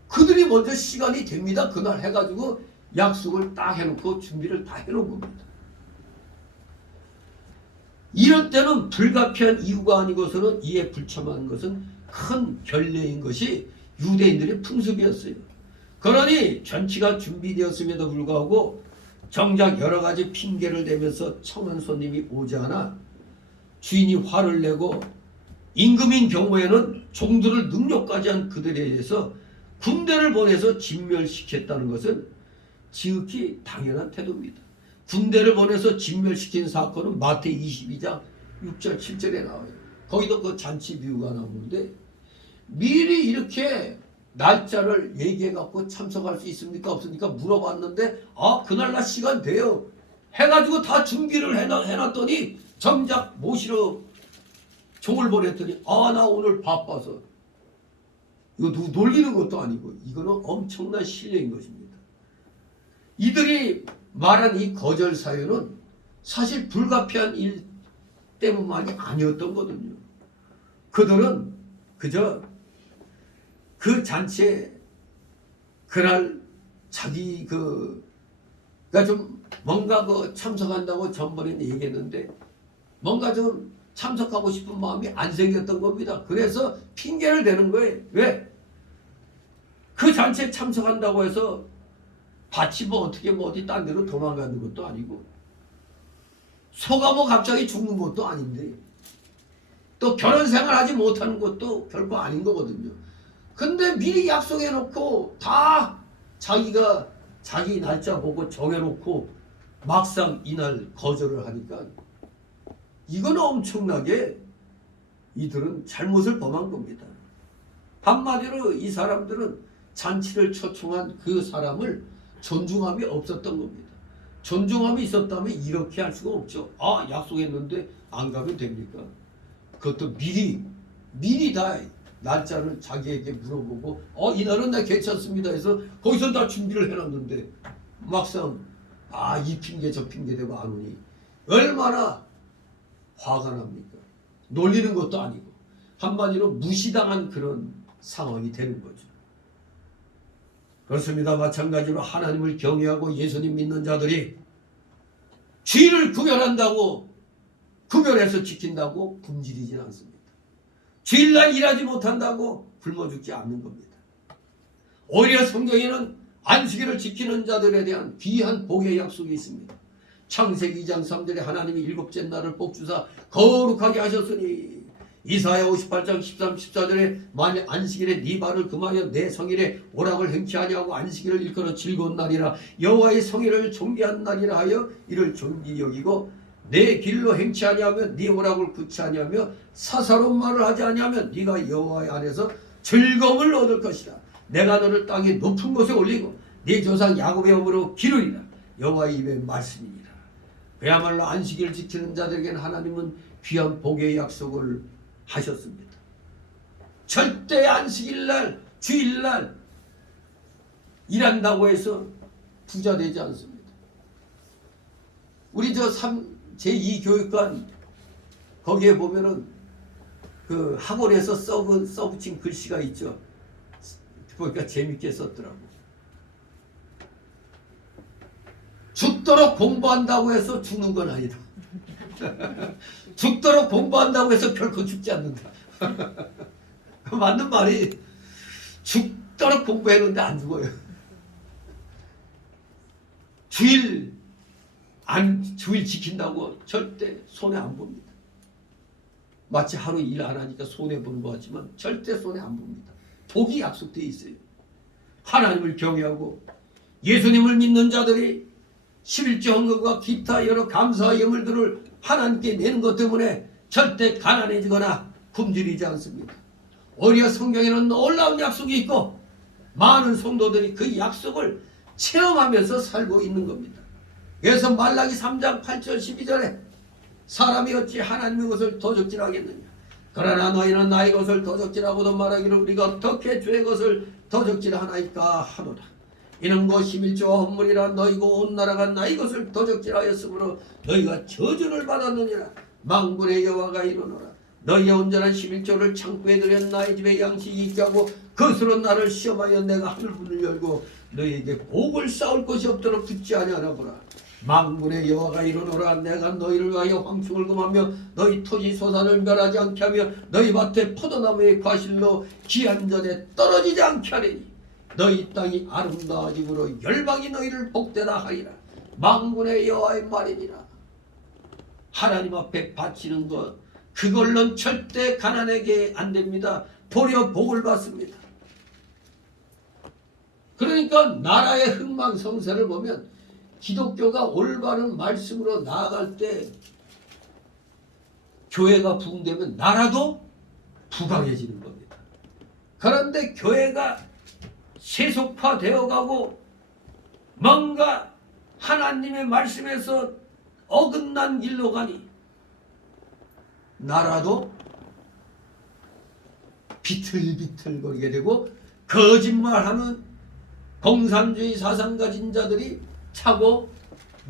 그들이 먼저 시간이 됩니다. 그날 해가지고 약속을 딱 해놓고 준비를 다 해놓은 겁니다. 이런 때는 불가피한 이유가 아니고서는 이에 불참한 것은 큰 결례인 것이 유대인들의 풍습이었어요. 그러니 잔치가 준비되었음에도 불구하고 정작 여러 가지 핑계를 대면서 청한 손님이 오지 않아 주인이 화를 내고 임금인 경우에는 종들을 능력까지 한 그들에 대해서 군대를 보내서 진멸시켰다는 것은 지극히 당연한 태도입니다. 군대를 보내서 진멸시킨 사건은 마태 22장 6절 7절에 나와요. 거기도 그 잔치 비유가 나오는데 미리 이렇게 날짜를 얘기해갖고 참석할 수 있습니까 없습니까 물어봤는데 그날 나 시간 돼요 해가지고 다 준비를 해놨더니 정작 모시러 종을 보냈더니 나 오늘 바빠서. 이거 누구 놀리는 것도 아니고 이거는 엄청난 신뢰인 것입니다. 이들이 말한 이 거절 사유는 사실 불가피한 일 때문만이 아니었던 거거든요. 그들은 그저 그 잔치에 그날 자기가 좀 뭔가 참석한다고 전번에 얘기했는데 뭔가 좀 참석하고 싶은 마음이 안 생겼던 겁니다. 그래서 핑계를 대는 거예요. 왜? 그 잔치에 참석한다고 해서 밭이 어떻게 어디 딴 데로 도망가는 것도 아니고 소가 갑자기 죽는 것도 아닌데 또 결혼 생활하지 못하는 것도 결코 아닌 거거든요. 근데 미리 약속해놓고 다 자기가 자기 날짜 보고 정해놓고 막상 이날 거절을 하니까 이건 엄청나게 이들은 잘못을 범한 겁니다. 한마디로 이 사람들은 잔치를 초청한 그 사람을 존중함이 없었던 겁니다. 존중함이 있었다면 이렇게 할 수가 없죠. 약속했는데 안 가면 됩니까? 그것도 미리 다 날짜를 자기에게 물어보고 이날은 나 괜찮습니다 해서 거기서 다 준비를 해놨는데 막상 이 핑계 저 핑계 대고 안 오니 얼마나 화가 납니까? 놀리는 것도 아니고 한마디로 무시당한 그런 상황이 되는 거죠. 그렇습니다. 마찬가지로 하나님을 경외하고 예수님 믿는 자들이 주일을 구별한다고 구별해서 지킨다고 굶주리진 않습니다. 주일날 일하지 못한다고 굶어 죽지 않는 겁니다. 오히려 성경에는 안식일을 지키는 자들에 대한 귀한 복의 약속이 있습니다. 창세기 2장 3절에 하나님이 일곱째 날을 복주사 거룩하게 하셨으니 이사야 58장 13, 14절에 만일 안식일에 네 발을 금하여 내 성일에 오락을 행치 아니하고 안식일을 일컬어 즐거운 날이라 여호와의 성일을 존귀한 날이라 하여 이를 존귀 여기고 내 길로 행치 아니하며 네 오락을 굳지 아니하며 사사로운 말을 하지 아니하면 네가 여호와의 안에서 즐거움을 얻을 것이다. 내가 너를 땅의 높은 곳에 올리고 네 조상 야곱의 업으로 기르리라. 여호와의 입의 말씀이니라. 그야말로 안식일을 지키는 자들에게는 하나님은 귀한 복의 약속을 하셨습니다. 절대 안식일날 주일날 일한다고 해서 부자 되지 않습니다. 우리 제2교육관 거기에 보면은 그 학원에서 써붙인 글씨가 있죠. 보니까 재밌게 썼더라고. 죽도록 공부한다고 해서 죽는 건 아니다. 죽도록 공부한다고 해서 결코 죽지 않는다. 맞는 말이 죽도록 공부했는데 안 죽어요. 주일 지킨다고 절대 손해 안 봅니다. 마치 하루 일 안 하니까 손해 보는 것 같지만 절대 손해 안 봅니다. 복이 약속되어 있어요. 하나님을 경외하고 예수님을 믿는 자들이 11조 헌금과 기타 여러 감사의 예물들을 하나님께 내는 것 때문에 절대 가난해지거나 굶주리지 않습니다. 오히려 성경에는 놀라운 약속이 있고 많은 성도들이 그 약속을 체험하면서 살고 있는 겁니다. 그래서 말라기 3장 8절 12절에 사람이 어찌 하나님의 것을 도적질하겠느냐. 그러나 너희는 나의 것을 도적질하고도 말하기를 우리가 어떻게 주의 것을 도적질하나이까 하노라. 이는 곧 11조와 헌물이라 너희고 온 나라가 나의 것을 도적질하였으므로 너희가 저주를 받았느니라. 만군의 여호와가 이르노라. 너희의 온전한 11조를 창고에 들여 나의 집에 양식이 있게 하고 그것으로 나를 시험하여 내가 하늘문을 열고 너희에게 복을 쌓을 것이 없도록 굳지 아니하나 보라. 만군의 여호와가 이르노라. 내가 너희를 위하여 황충을 금하며 너희 토지 소산을 멸하지 않게 하며 너희 밭에 포도나무의 과실로 기한 전에 떨어지지 않게 하리니 너희 땅이 아름다워짐으로 열방이 너희를 복되다 하리라. 만군의 여호와의 말이니라. 하나님 앞에 바치는 것 그걸로는 절대 가난하게 안 됩니다. 도리어 복을 받습니다. 그러니까 나라의 흥망성쇠를 보면 기독교가 올바른 말씀으로 나아갈 때 교회가 부흥되면 나라도 부강해지는 겁니다. 그런데 교회가 세속화되어 가고 뭔가 하나님의 말씀에서 어긋난 길로 가니 나라도 비틀비틀거리게 되고 거짓말하는 공산주의 사상 가진 자들이 차고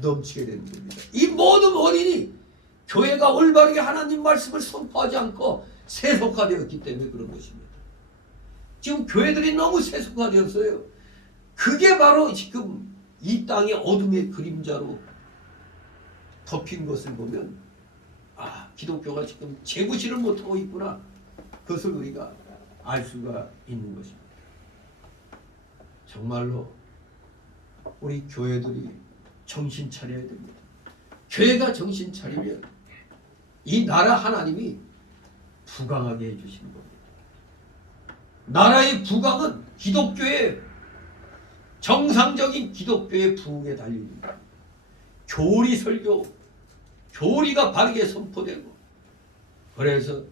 넘치게 되는 겁니다. 이 모든 원인이 교회가 올바르게 하나님 말씀을 선포하지 않고 세속화되었기 때문에 그런 것입니다. 지금 교회들이 너무 세속화되었어요. 그게 바로 지금 이 땅의 어둠의 그림자로 덮인 것을 보면 기독교가 지금 재구실을 못하고 있구나. 그것을 우리가 알 수가 있는 것입니다. 정말로 우리 교회들이 정신 차려야 됩니다. 교회가 정신 차리면 이 나라 하나님이 부강하게 해주시는 겁니다. 나라의 부강은 기독교의 정상적인 기독교의 부흥에 달립니다. 교리 설교, 교리가 바르게 선포되고 그래서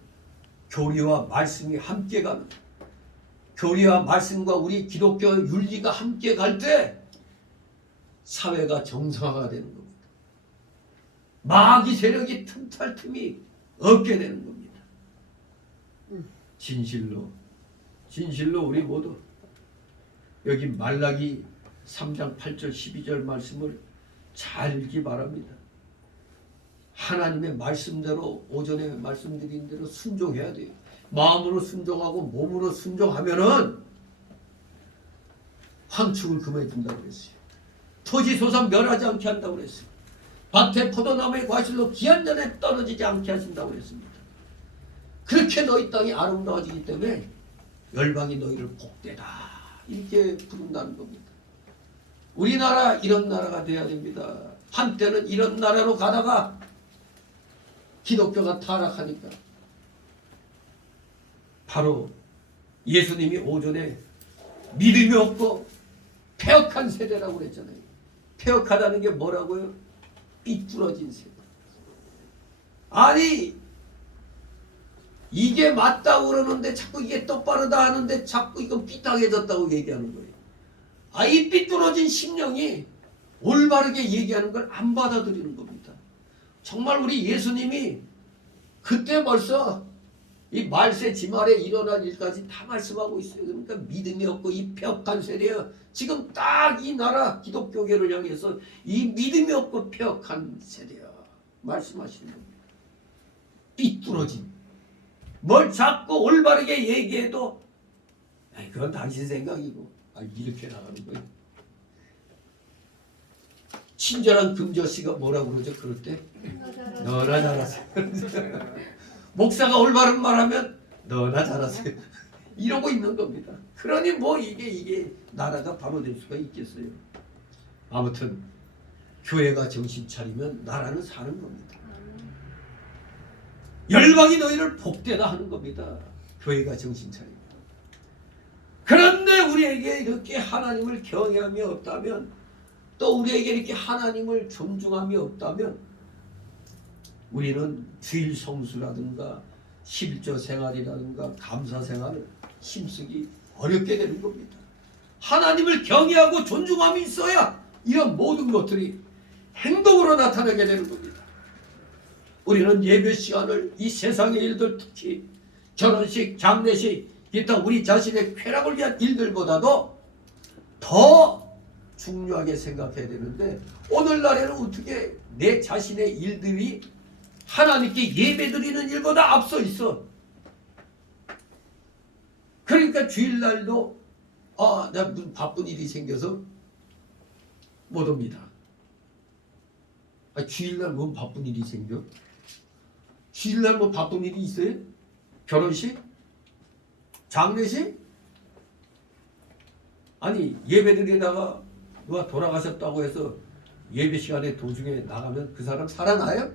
교리와 말씀이 함께 가는 교리와 말씀과 우리 기독교 윤리가 함께 갈 때 사회가 정상화가 되는 겁니다. 마귀 세력이 틈탈 틈이 없게 되는 겁니다. 진실로 우리 모두 여기 말라기 3장 8절 12절 말씀을 잘 읽기 바랍니다. 하나님의 말씀대로 오전에 말씀드린 대로 순종해야 돼요. 마음으로 순종하고 몸으로 순종하면은 황축을 금해준다고 그랬어요. 토지 소산 멸하지 않게 한다고 그랬어요. 밭에 포도나무의 과실로 기한 전에 떨어지지 않게 하신다고 그랬습니다. 그렇게 너희 땅이 아름다워지기 때문에 열방이 너희를 복되다 이렇게 부른다는 겁니다. 우리나라 이런 나라가 돼야 됩니다. 한때는 이런 나라로 가다가 기독교가 타락하니까 바로 예수님이 오전에 믿음이 없고 폐역한 세대라고 그랬잖아요. 폐역하다는 게 뭐라고요? 삐뚤어진 세대. 아니 이게 맞다고 그러는데 자꾸 이게 똑바르다 하는데 자꾸 이건 삐딱해졌다고 얘기하는 거예요. 이 삐뚤어진 심령이 올바르게 얘기하는 걸 안 받아들이는 겁니다. 정말 우리 예수님이 그때 벌써 이 말세 지말에 일어날 일까지 다 말씀하고 있어요. 그러니까 믿음이 없고 이 폐역한 세대여 지금 딱 이 나라 기독교계를 향해서 이 믿음이 없고 폐역한 세대여 말씀하시는 겁니다. 삐뚤어진 뭘 자꾸 올바르게 얘기해도 그건 당신 생각이고 이렇게 나가는 거예요. 친절한 금저씨가 뭐라고 그러죠? 그럴 때 너나 잘하세요. 목사가 올바른 말하면 너나 잘하세요. 이러고 있는 겁니다. 그러니 뭐 이게 나라가 바로 될 수가 있겠어요. 아무튼 교회가 정신 차리면 나라는 사는 겁니다. 열방이 너희를 복되다 하는 겁니다. 교회가 정신 차리면. 그런데 우리에게 이렇게 하나님을 경외함이 없다면 또 우리에게 이렇게 하나님을 존중함이 없다면 우리는 주일 성수라든가 11조 생활이라든가 감사 생활을 힘쓰기 어렵게 되는 겁니다. 하나님을 경외하고 존중함이 있어야 이런 모든 것들이 행동으로 나타나게 되는 겁니다. 우리는 예배 시간을 이 세상의 일들 특히 결혼식, 장례식, 기타 우리 자신의 쾌락을 위한 일들보다도 더 중요하게 생각해야 되는데 오늘날에는 어떻게 내 자신의 일들이 하나님께 예배드리는 일보다 앞서 있어. 그러니까 주일날도 내가 무슨 바쁜 일이 생겨서 못 옵니다. 주일날 뭐 바쁜 일이 생겨? 주일날 뭐 바쁜 일이 있어요? 결혼식? 장례식? 아니 예배드리다가 누가 돌아가셨다고 해서 예배 시간에 도중에 나가면 그 사람 살아나요?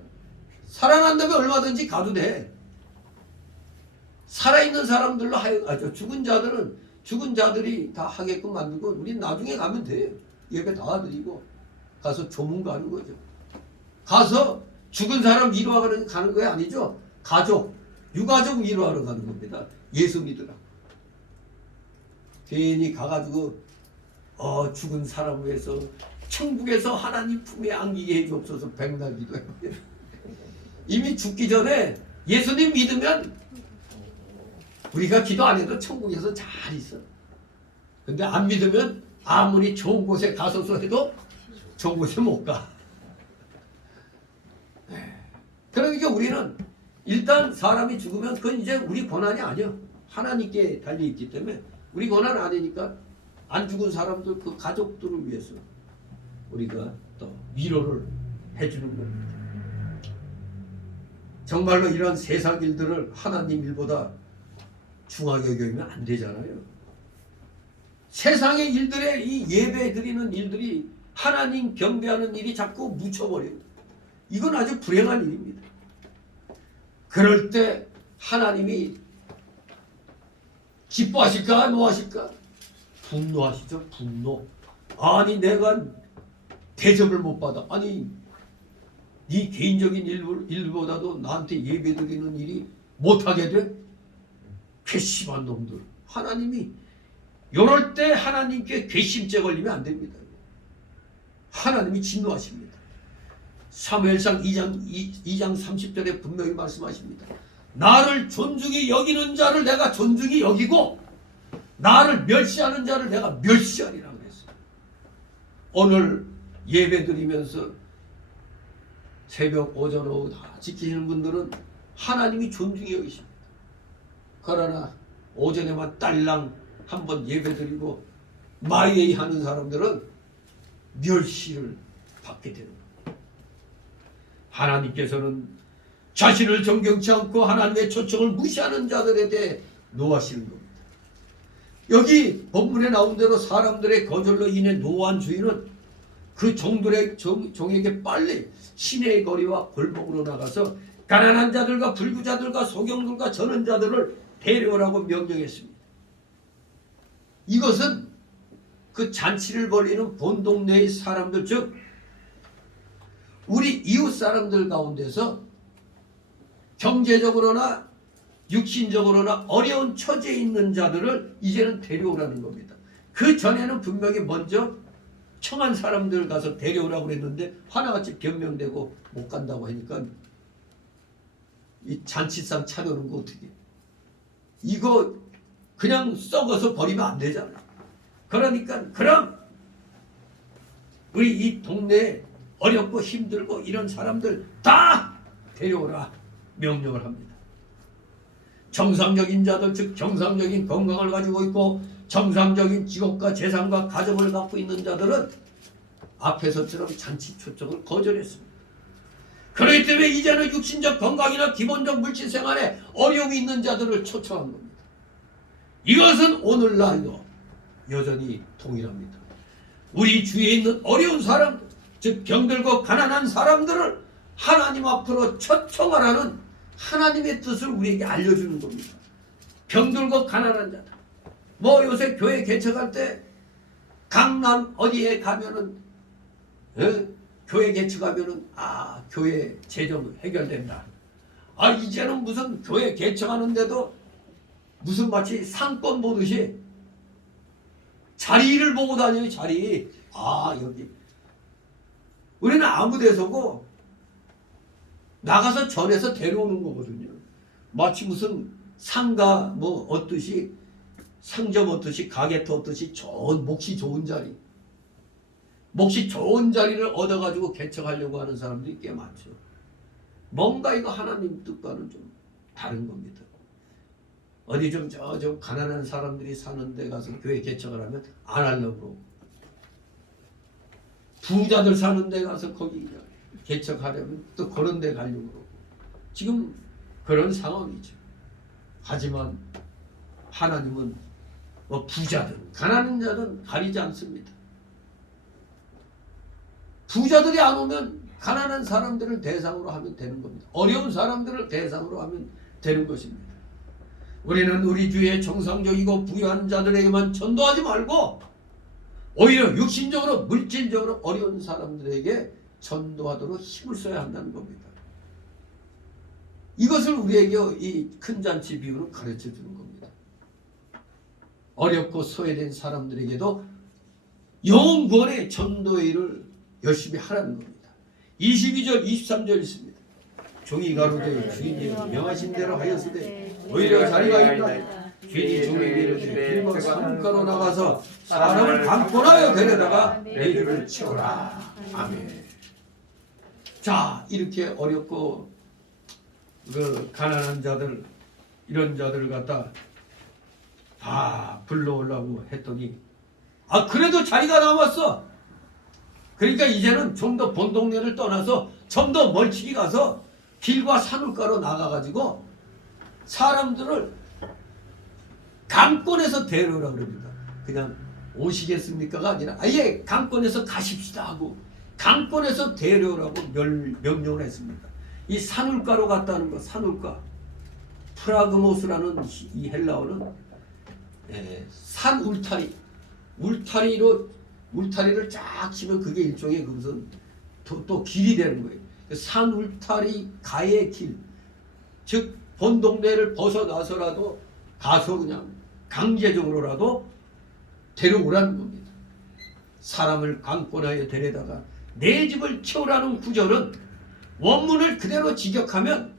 살아난다면 얼마든지 가도 돼. 살아있는 사람들로 죽은 자들은 죽은 자들이 다 하게끔 만들고 우린 나중에 가면 돼요. 예배 다 드리고 가서 조문 가는 거죠. 가서 죽은 사람 위로하러 가는 거 아니죠. 가족, 유가족 위로하러 가는 겁니다. 예수 믿으라. 괜히 가가지고 죽은 사람 위해서 천국에서 하나님 품에 안기게 해주옵소서 백날 기도해요. 이미 죽기 전에 예수님 믿으면 우리가 기도 안 해도 천국에서 잘 있어. 근데 안 믿으면 아무리 좋은 곳에 가서서 해도 좋은 곳에 못 가. 그러니까 우리는 일단 사람이 죽으면 그건 이제 우리 권한이 아니야. 하나님께 달려있기 때문에 우리 권한 아니니까 안 죽은 사람들 그 가족들을 위해서 우리가 또 위로를 해주는 겁니다. 정말로 이런 세상 일들을 하나님 일보다 중하게 여기면 안 되잖아요. 세상의 일들에 이 예배 드리는 일들이 하나님 경배하는 일이 자꾸 묻혀버려요. 이건 아주 불행한 일입니다. 그럴 때 하나님이 기뻐하실까 노하실까? 분노하시죠. 분노. 아니 내가 대접을 못 받아. 아니 네 개인적인 일보다도 나한테 예배드리는 일이 못하게 돼? 괘씸한 놈들. 하나님이 이럴 때 하나님께 괘씸죄 걸리면 안 됩니다. 하나님이 진노하십니다. 사무엘상 2장 30절에 분명히 말씀하십니다. 나를 존중히 여기는 자를 내가 존중히 여기고 나를 멸시하는 자를 내가 멸시하리라고 그랬어요. 오늘 예배드리면서 새벽, 오전, 오후 다 지키시는 분들은 하나님이 존중히 여기십니다. 그러나 오전에만 딸랑 한번 예배드리고 마이웨이 하는 사람들은 멸시를 받게 되는 겁니다. 하나님께서는 자신을 존경치 않고 하나님의 초청을 무시하는 자들에 대해 노하시는 겁니다. 여기 본문에 나온 대로 사람들의 거절로 인해 노한 주인은 그 종에게 빨리 시내의 거리와 골목으로 나가서 가난한 자들과 불구자들과 소경들과 전원자들을 데려오라고 명령했습니다. 이것은 그 잔치를 벌이는 본 동네의 사람들, 즉 우리 이웃 사람들 가운데서 경제적으로나 육신적으로나 어려운 처지에 있는 자들을 이제는 데려오라는 겁니다. 그 전에는 분명히 먼저 청한 사람들 가서 데려오라고 그랬는데 하나같이 변명되고 못 간다고 하니까 이 잔치상 차려놓은 거 어떻게, 이거 그냥 썩어서 버리면 안 되잖아요. 그러니까 그럼 우리 이 동네에 어렵고 힘들고 이런 사람들 다 데려오라 명령을 합니다. 정상적인 자들, 즉 정상적인 건강을 가지고 있고 정상적인 직업과 재산과 가정을 갖고 있는 자들은 앞에서처럼 잔치 초청을 거절했습니다. 그렇기 때문에 이제는 육신적 건강이나 기본적 물질 생활에 어려움이 있는 자들을 초청한 겁니다. 이것은 오늘날도 여전히 동일합니다. 우리 주위에 있는 어려운 사람들, 즉 병들고 가난한 사람들을 하나님 앞으로 초청하라는 하나님의 뜻을 우리에게 알려주는 겁니다. 병들고 가난한 자들, 뭐 요새 교회 개척할 때 강남 어디에 가면은 교회 개척하면은 교회 재정 해결된다. 이제는 무슨 교회 개척하는데도 무슨 마치 상권 보듯이 자리를 보고 다녀요. 자리. 여기 우리는 아무 데서고 나가서 전해서 데려오는 거거든요. 마치 무슨 상가 뭐 얻듯이, 상점 얻듯이, 가게터 얻듯이 몫이 좋은 자리, 몫이 좋은 자리를 얻어가지고 개척하려고 하는 사람들이 꽤 많죠. 뭔가 이거 하나님 뜻과는 좀 다른 겁니다. 어디 좀 가난한 사람들이 사는 데 가서 교회 개척을 하면 안 하려고, 부자들 사는 데 가서 거기 개척하려면 또 그런 데 가려고 그러고, 지금 그런 상황이죠. 하지만 하나님은 뭐 부자든 가난한 자든 가리지 않습니다. 부자들이 안 오면 가난한 사람들을 대상으로 하면 되는 겁니다. 어려운 사람들을 대상으로 하면 되는 것입니다. 우리는 우리 주위에 정상적이고 부유한 자들에게만 전도하지 말고 오히려 육신적으로 물질적으로 어려운 사람들에게 전도하도록 힘을 써야 한다는 겁니다. 이것을 우리에게 이 큰 잔치 비유로 가르쳐 주는 겁니다. 어렵고 소외된 사람들에게도 영혼 구원의 전도의 일을 열심히 하라는 겁니다. 22절 23절 있습니다. 종이 가로되 주인이 명하신 대로 하였으되 오히려 자리가 있다. 죄지 중에 이르되 길과 산가로 나가서 사람을 강권하여 데려다가 내 집을 채우라. 아멘. 자, 이렇게 어렵고 그 가난한 자들 이런 자들을 갖다 다 불러오려고 했더니 그래도 자리가 남았어. 그러니까 이제는 좀 더 본 동네를 떠나서 좀 더 멀찍이 가서 길과 산울가로 나가가지고 사람들을 강권에서 데려오라고 그럽니다. 그냥 오시겠습니까가 아니라 아예 강권에서 가십시다 하고 강권에서 데려오라고 명령을 했습니다. 이 산울가로 갔다는 거, 산울가. 프라그모스라는 이 헬라어는 산 울타리, 울타리를 쫙 치면 그게 일종의 무슨 또 길이 되는 거예요. 산 울타리 가의 길, 즉 본 동네를 벗어나서라도 가서 그냥 강제적으로라도 데려오라는 겁니다. 사람을 강권하여 데려다가 내 집을 채우라는 구절은 원문을 그대로 직역하면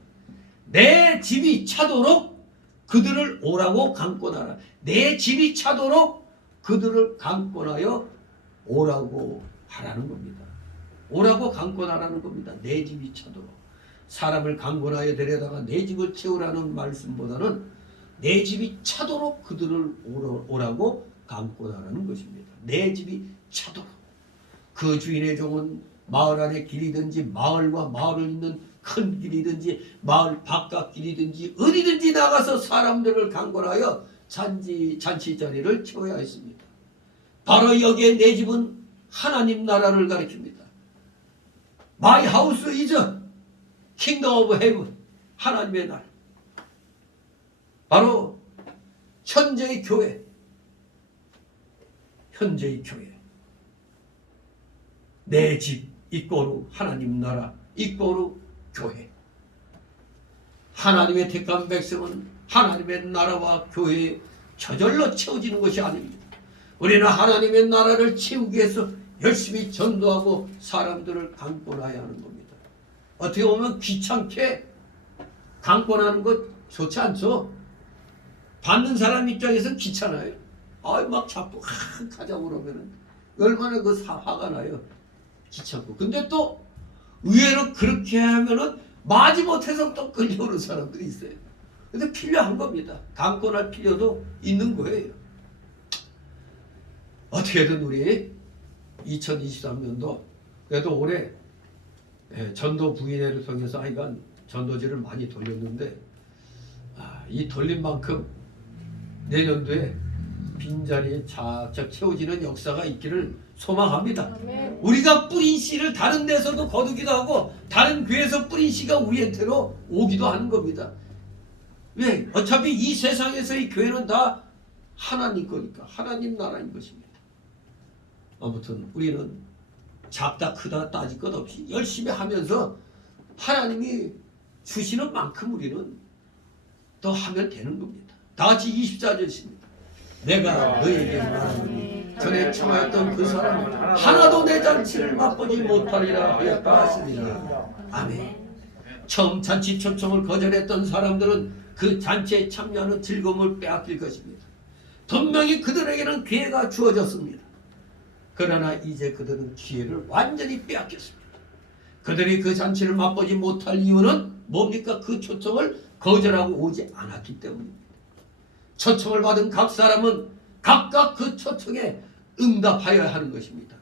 내 집이 차도록 그들을 오라고 강권하라. 내 집이 차도록 그들을 강권하여 오라고 하라는 겁니다. 오라고 강권하라는 겁니다. 내 집이 차도록. 사람을 강권하여 데려다가 내 집을 채우라는 말씀보다는 내 집이 차도록 그들을 오라고 강권하라는 것입니다. 내 집이 차도록. 그 주인의 종은 마을 안의 길이든지 마을과 마을을 잇는 큰 길이든지 마을 바깥 길이든지 어디든지 나가서 사람들을 강권하여 잔치 자리를 채워야 했습니다. 바로 여기에 내 집은 하나님 나라를 가리킵니다. My house is kingdom of heaven. 하나님의 나라. 바로 현재의 교회. 현재의 교회. 내 집 이꼬르 하나님 나라 이꼬르 교회. 하나님의 택한 백성은 하나님의 나라와 교회에 저절로 채워지는 것이 아닙니다. 우리는 하나님의 나라를 채우기 위해서 열심히 전도하고 사람들을 강권하여야 하는 겁니다. 어떻게 보면 귀찮게 강권하는 것 좋지 않죠? 받는 사람 입장에서 귀찮아요. 막 자꾸 가자고 그러면은 얼마나 그 화가 나요. 귀찮고. 근데 또 의외로 그렇게 하면은 마지못해서 또 끌려오는 사람들이 있어요. 근데 필요한 겁니다. 강권할 필요도 있는 거예요. 어떻게든 우리 2023년도 그래도 올해 전도 부인회를 통해서 하여간 전도지를 많이 돌렸는데 이 돌린 만큼 내년도에 빈자리에 자작 채워지는 역사가 있기를 소망합니다. 우리가 뿌린 씨를 다른 데서도 거두기도 하고 다른 교회에서 뿌린 씨가 우리한테로 오기도 하는 겁니다. 왜? 어차피 이 세상에서의 교회는 다 하나님 거니까 하나님 나라인 것입니다. 아무튼 우리는 작다 크다 따질 것 없이 열심히 하면서 하나님이 주시는 만큼 우리는 더 하면 되는 겁니다. 다 같이 24절입니다. 내가 너에게 말하노니 전에 청하였던 그 사람은 하나도 내 잔치를 맛보지 못하리라 하였다 하시니라. 아멘. 처음 잔치 초청을 거절했던 사람들은 그 잔치에 참여하는 즐거움을 빼앗길 것입니다. 분명히 그들에게는 기회가 주어졌습니다. 그러나 이제 그들은 기회를 완전히 빼앗겼습니다. 그들이 그 잔치를 맛보지 못할 이유는 뭡니까? 그 초청을 거절하고 오지 않았기 때문입니다. 초청을 받은 각 사람은 각각 그 초청에 응답하여야 하는 것입니다.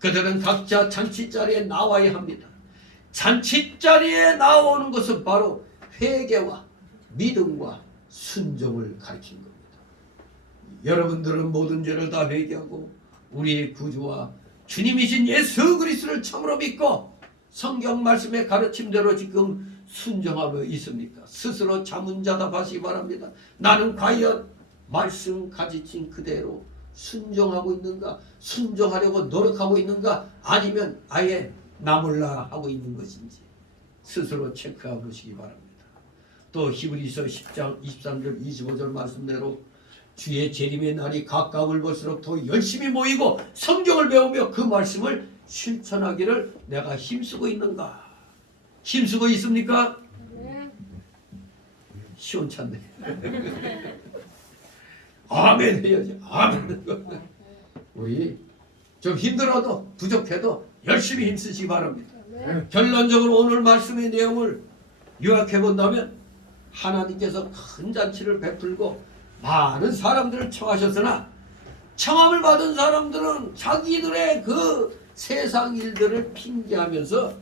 그들은 각자 잔치자리에 나와야 합니다. 잔치자리에 나오는 것은 바로 회개와 믿음과 순종을 가리킨 겁니다. 여러분들은 모든 죄를 다 회개하고 우리의 구주와 주님이신 예수 그리스도를 참으로 믿고 성경 말씀의 가르침대로 지금 순종하고 있습니까? 스스로 자문자답하시기 바랍니다. 나는 과연 말씀 가르친 그대로 순종하고 있는가? 순종하려고 노력하고 있는가? 아니면 아예 나 몰라 하고 있는 것인지 스스로 체크해 보시기 바랍니다. 또 히브리서 10장 23절 25절 말씀대로 주의 재림의 날이 가까움을 볼수록 더 열심히 모이고 성경을 배우며 그 말씀을 실천하기를 내가 힘쓰고 있는가? 힘쓰고 있습니까? 시원찮네. 아멘 해야지. 아멘. 우리 좀 힘들어도 부족해도 열심히 힘쓰시기 바랍니다. 결론적으로 오늘 말씀의 내용을 요약해 본다면 하나님께서 큰 잔치를 베풀고 많은 사람들을 청하셨으나 청함을 받은 사람들은 자기들의 그 세상 일들을 핑계하면서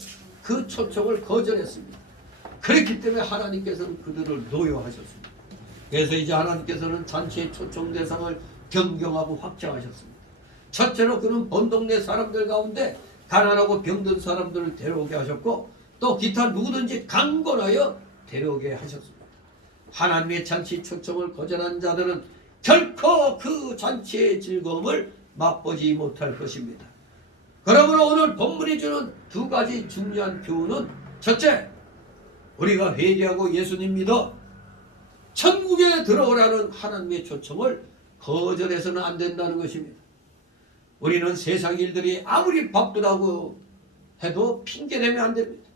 그 초청을 거절했습니다. 그렇기 때문에 하나님께서는 그들을 노여하셨습니다. 그래서 이제 하나님께서는 잔치의 초청 대상을 변경하고 확장하셨습니다. 첫째로 그는 본 동네 사람들 가운데 가난하고 병든 사람들을 데려오게 하셨고 또 기타 누구든지 강권하여 데려오게 하셨습니다. 하나님의 잔치 초청을 거절한 자들은 결코 그 잔치의 즐거움을 맛보지 못할 것입니다. 그러므로 오늘 본문이 주는 두 가지 중요한 교훈은 첫째, 우리가 회개하고 예수님 믿어 천국에 들어오라는 하나님의 초청을 거절해서는 안 된다는 것입니다. 우리는 세상 일들이 아무리 바쁘다고 해도 핑계대면 안 됩니다.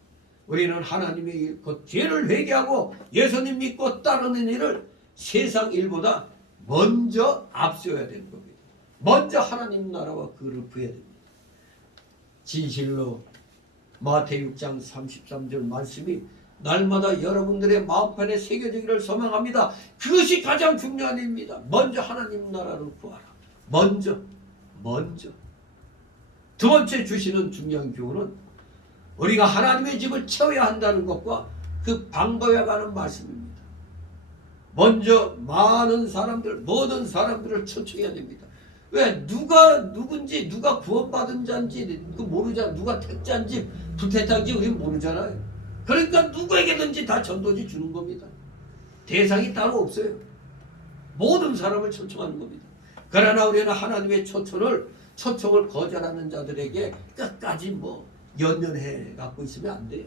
우리는 하나님의 일, 그 죄를 회개하고 예수님 믿고 따르는 일을 세상 일보다 먼저 앞세워야 되는 겁니다. 먼저 하나님 나라와 그를 구해야 됩니다. 진실로 마태복음 6장 33절 말씀이 날마다 여러분들의 마음판에 새겨지기를 소망합니다. 그것이 가장 중요한 일입니다. 먼저 하나님 나라를 구하라. 먼저. 두 번째 주시는 중요한 교훈은 우리가 하나님의 집을 채워야 한다는 것과 그 방법에 관한 말씀입니다. 먼저 많은 사람들, 모든 사람들을 초청해야 됩니다. 왜? 누군지, 누가 구원받은 자인지 모르잖아. 누가 택자인지 불택자인지 우리는 모르잖아요. 그러니까 누구에게든지 다 전도지 주는 겁니다. 대상이 따로 없어요. 모든 사람을 초청하는 겁니다. 그러나 우리는 하나님의 초청을 거절하는 자들에게 끝까지 연연해 갖고 있으면 안 돼요.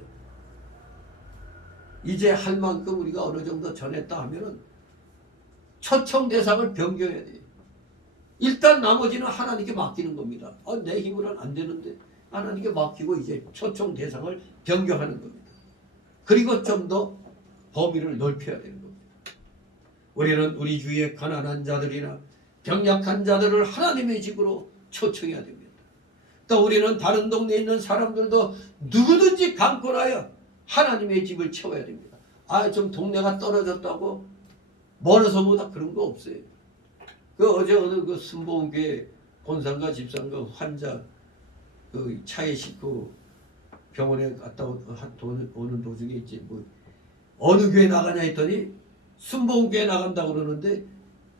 이제 할 만큼 우리가 어느 정도 전했다 하면은 초청 대상을 변경해야 돼요. 일단 나머지는 하나님께 맡기는 겁니다. 내 힘으로는 안 되는데 하나님께 맡기고 이제 초청 대상을 변경하는 겁니다. 그리고 좀 더 범위를 넓혀야 되는 겁니다. 우리는 우리 주위에 가난한 자들이나 병약한 자들을 하나님의 집으로 초청해야 됩니다. 또 우리는 다른 동네에 있는 사람들도 누구든지 강권하여 하나님의 집을 채워야 됩니다. 좀 동네가 떨어졌다고 멀어서 보다 그런 거 없어요. 어제 어느 그 순복음교회 본상가 집사가 환자 차에 싣고 병원에 갔다 오는 도중에 있지 어느 교회 나가냐 했더니 순복음교회 나간다고 그러는데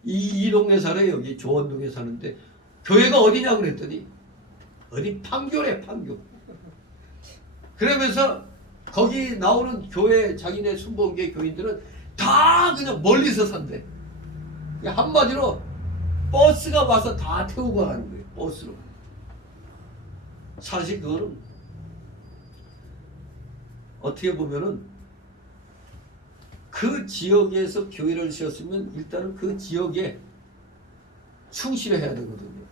이 동네 살아요. 여기 조원동에 사는데 교회가 어디냐고 그랬더니 어디 판교래 판교. 그러면서 거기 나오는 교회 자기네 순복음교회 교인들은 다 그냥 멀리서 산대. 한마디로 버스가 와서 다 태우고 가는 거예요. 버스로. 사실 그거는 어떻게 보면은 그 지역에서 교회를 지었으면 일단은 그 지역에 충실해야 되거든요.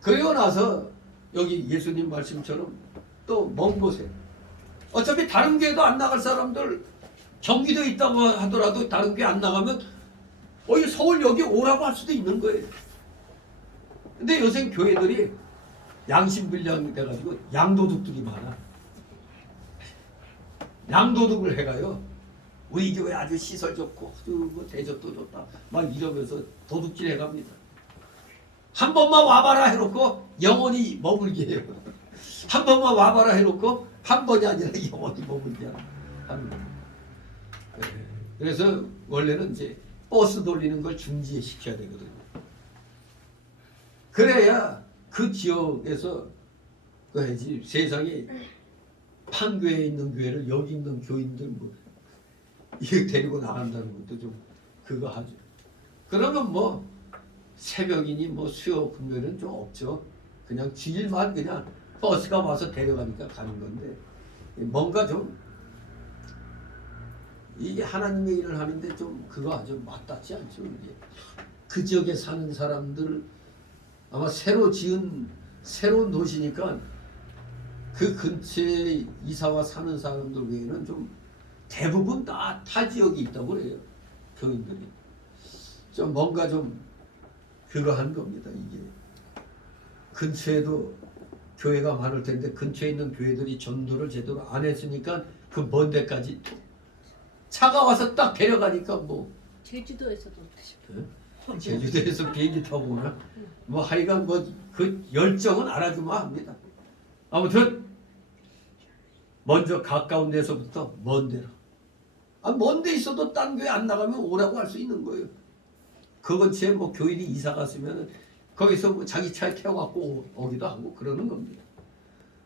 그리고 나서 여기 예수님 말씀처럼 또 먼 곳에 어차피 다른 교회도 안 나갈 사람들 경기도에 있다고 하더라도 다른 교회 안 나가면 서울 여기 오라고 할 수도 있는 거예요. 근데 요새 교회들이 양심불량이 돼가지고 양도둑들이 많아. 양도둑을 해가요. 우리 교회 아주 시설 좋고 대접도 좋다 막 이러면서 도둑질 해갑니다. 한 번만 와봐라 해놓고 영원히 머물게 해요. 한 번만 와봐라 해놓고 한 번이 아니라 영원히 머물게 하는 거예요. 그래서 원래는 이제 버스 돌리는 걸 중지시켜야 되거든요. 그래야 그 지역에서 해야지. 세상에 판교에 있는 교회를 여기 있는 교인들 이거 데리고 나간다는 것도 좀 그거 하죠. 그러면 새벽이니 수요 금요일은 좀 없죠. 그냥 주일만 그냥 버스가 와서 데려가니까 가는 건데 뭔가 좀 이게 하나님의 일을 하는데 좀 그거 아주 맞닿지 않죠. 이게 그 지역에 사는 사람들 아마 새로 지은 새로운 도시니까 그 근처에 이사와 사는 사람들 외에는 좀 대부분 다 타 지역이 있다고 그래요. 교인들이 좀 뭔가 좀 그거 한 겁니다. 이게 근처에도 교회가 많을 텐데 근처에 있는 교회들이 전도를 제대로 안 했으니까 그 먼 데까지 차가 와서 딱 데려가니까 뭐 제주도에서도 제주도에서 비행기 타고 오나 뭐 하여간 뭐 그 열정은 알아주면 합니다. 아무튼 먼저 가까운 데서부터 먼 데로 먼 데 있어도 딴 교회 안 나가면 오라고 할 수 있는 거예요. 그 근처에 뭐 교인이 이사 갔으면 거기서 뭐 자기 차에 태워갖고 오기도 하고 그러는 겁니다.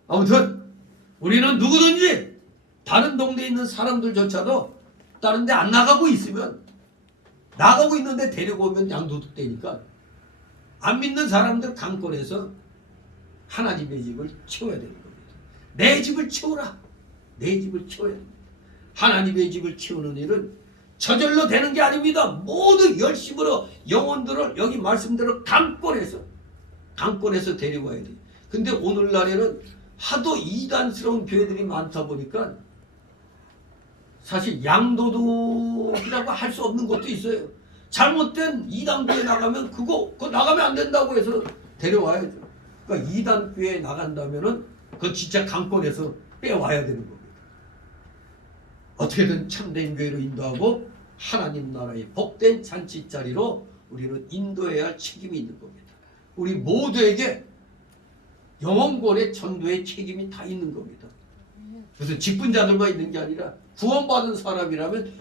아무튼 우리는 누구든지 다른 동네에 있는 사람들조차도 다른 데 안 나가고 있으면 나가고 있는데 데리고 오면 양도둑되니까 안 믿는 사람들 강권해서 하나님의 집을 채워야 되는 겁니다. 내 집을 채우라. 내 집을 채워야 됩니다. 하나님의 집을 채우는 일은 저절로 되는 게 아닙니다. 모두 열심으로 영혼들을 여기 말씀대로 강권해서 데려와야 돼요. 근데 오늘날에는 하도 이단스러운 교회들이 많다 보니까 사실 양도둑이라고 할 수 없는 것도 있어요. 잘못된 이단교회 나가면 그거 나가면 안 된다고 해서 데려와야죠. 그러니까 이단교회 나간다면은 그거 진짜 강권해서 빼와야 되는 겁니다. 어떻게든 참된 교회로 인도하고 하나님 나라의 복된 잔치자리로 우리는 인도해야 할 책임이 있는 겁니다. 우리 모두에게 영혼권의 전도의 책임이 다 있는 겁니다. 그래서 직분자들만 있는 게 아니라 구원받은 사람이라면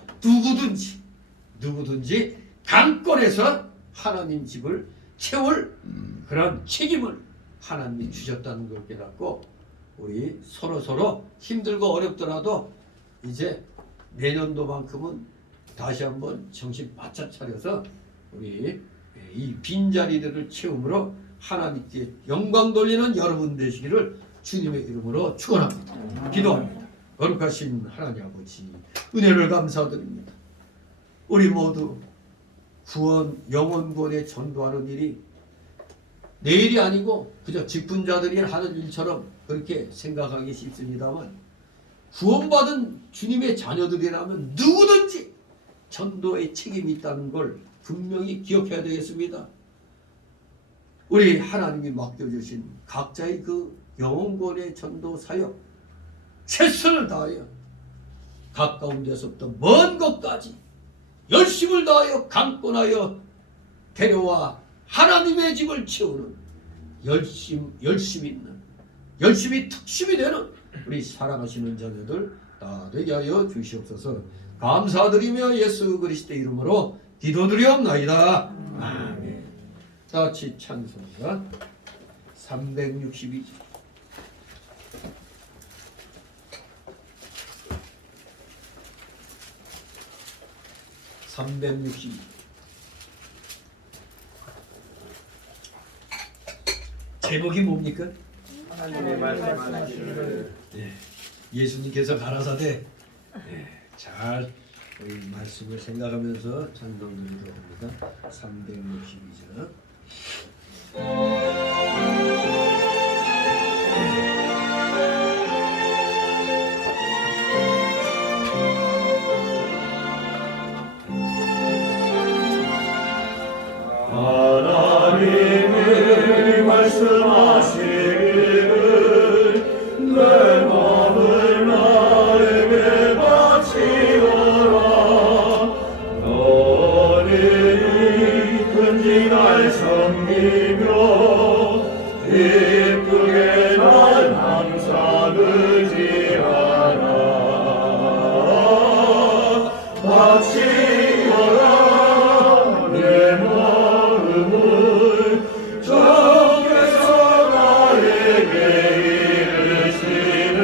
누구든지 강권해서 하나님 집을 채울 그런 책임을 하나님이 주셨다는 걸 깨닫고 우리 서로 힘들고 어렵더라도 이제 내년도만큼은 다시 한번 정신 바짝 차려서 우리 이 빈자리들을 채움으로 하나님께 영광 돌리는 여러분 되시기를 주님의 이름으로 축원합니다. 기도합니다. 거룩하신 하나님 아버지 은혜를 감사드립니다. 우리 모두 구원 영혼권에 전도하는 일이 내일이 아니고 그저 직분자들이 하는 일처럼 그렇게 생각하기 쉽습니다만 구원받은 주님의 자녀들이라면 누구든지 전도의 책임이 있다는 걸 분명히 기억해야 되겠습니다. 우리 하나님이 맡겨주신 각자의 그 영혼권의 전도 사역 최선을 다하여 가까운 데서부터 먼 곳까지 열심을 다하여 강권하여 데려와 하나님의 집을 채우는 열심 있는 열심히 특심이 되는 우리 사랑하시는 자녀들 다 되게 하여 주시옵소서. 감사드리며 예수 그리스도의 이름으로 기도드리옵나이다. 아멘. 다 같이 찬송가 362절. 제목이 뭡니까? 하나님의 말씀하시기를 예수님께서 가라사대 잘 우리 말씀을 생각하면서 찬송드리도록 합니다. 362절. 하나님이 말씀하시기를 내 마음을 나에게 바치어라. 너는 근지 날 섬기며 기쁘게 날 항상 의지하라. 바치어라 내 마음을 주께서 나에게 이르시네.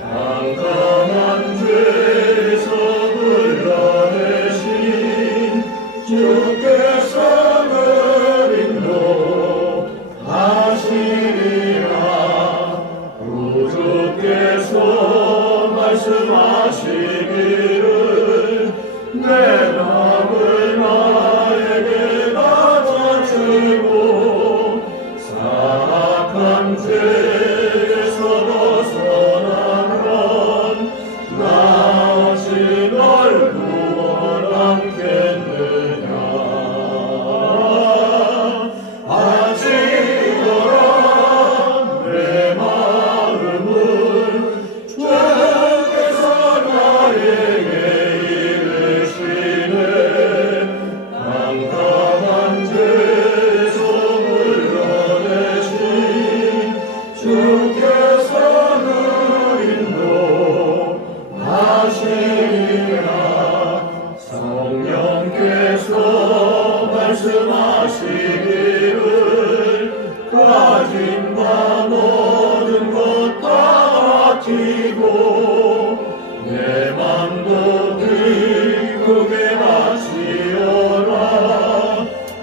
캄캄한 죄에서 불러내신 주께서 늘 인도하시리라. 구주께서 말씀하시기를 내 마음을 나에게 받아주고 사악한 죄에서 벗어나면 나아지 널 구원하겠느냐. 가진 바 모든 것 다 바치고 내 맘도 기쁘게 바치오라.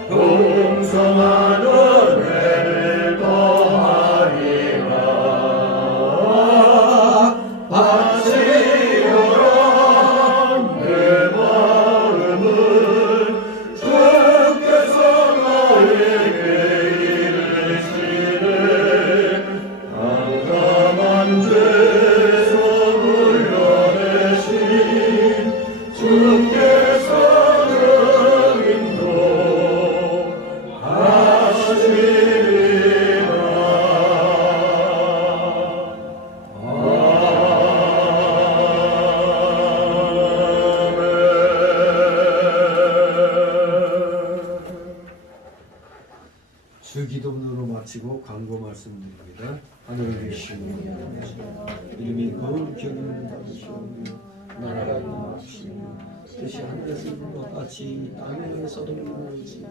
풍성한 은혜를 더하리라. 바치오라. 내 마음을 주께서 나에게 이르시네. 깜깜한 죄에서 불러내신 주께서 주 기도문으로 마치고 광고 말씀드립니다. 하늘에 계시는 이름이 거룩히 여김을 받으시오며 나라가 임하시오며 뜻이 하늘에서 이룬 것 같이 땅에서도 이루어지이다.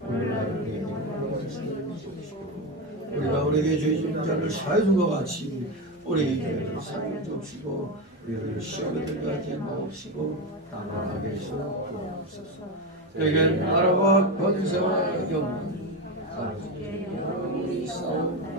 오늘날 우리에게 원하는 것을 주시고 우리가 우리에게 죄 지은 자를 사하여 준 것 같이 우리에게 상을 주시고 우리를 시험에 들게 하지 마옵시고 다만 악에서 구하옵소서. 내게 나라와 권세와 영광이 아버지의 영원히 싸우고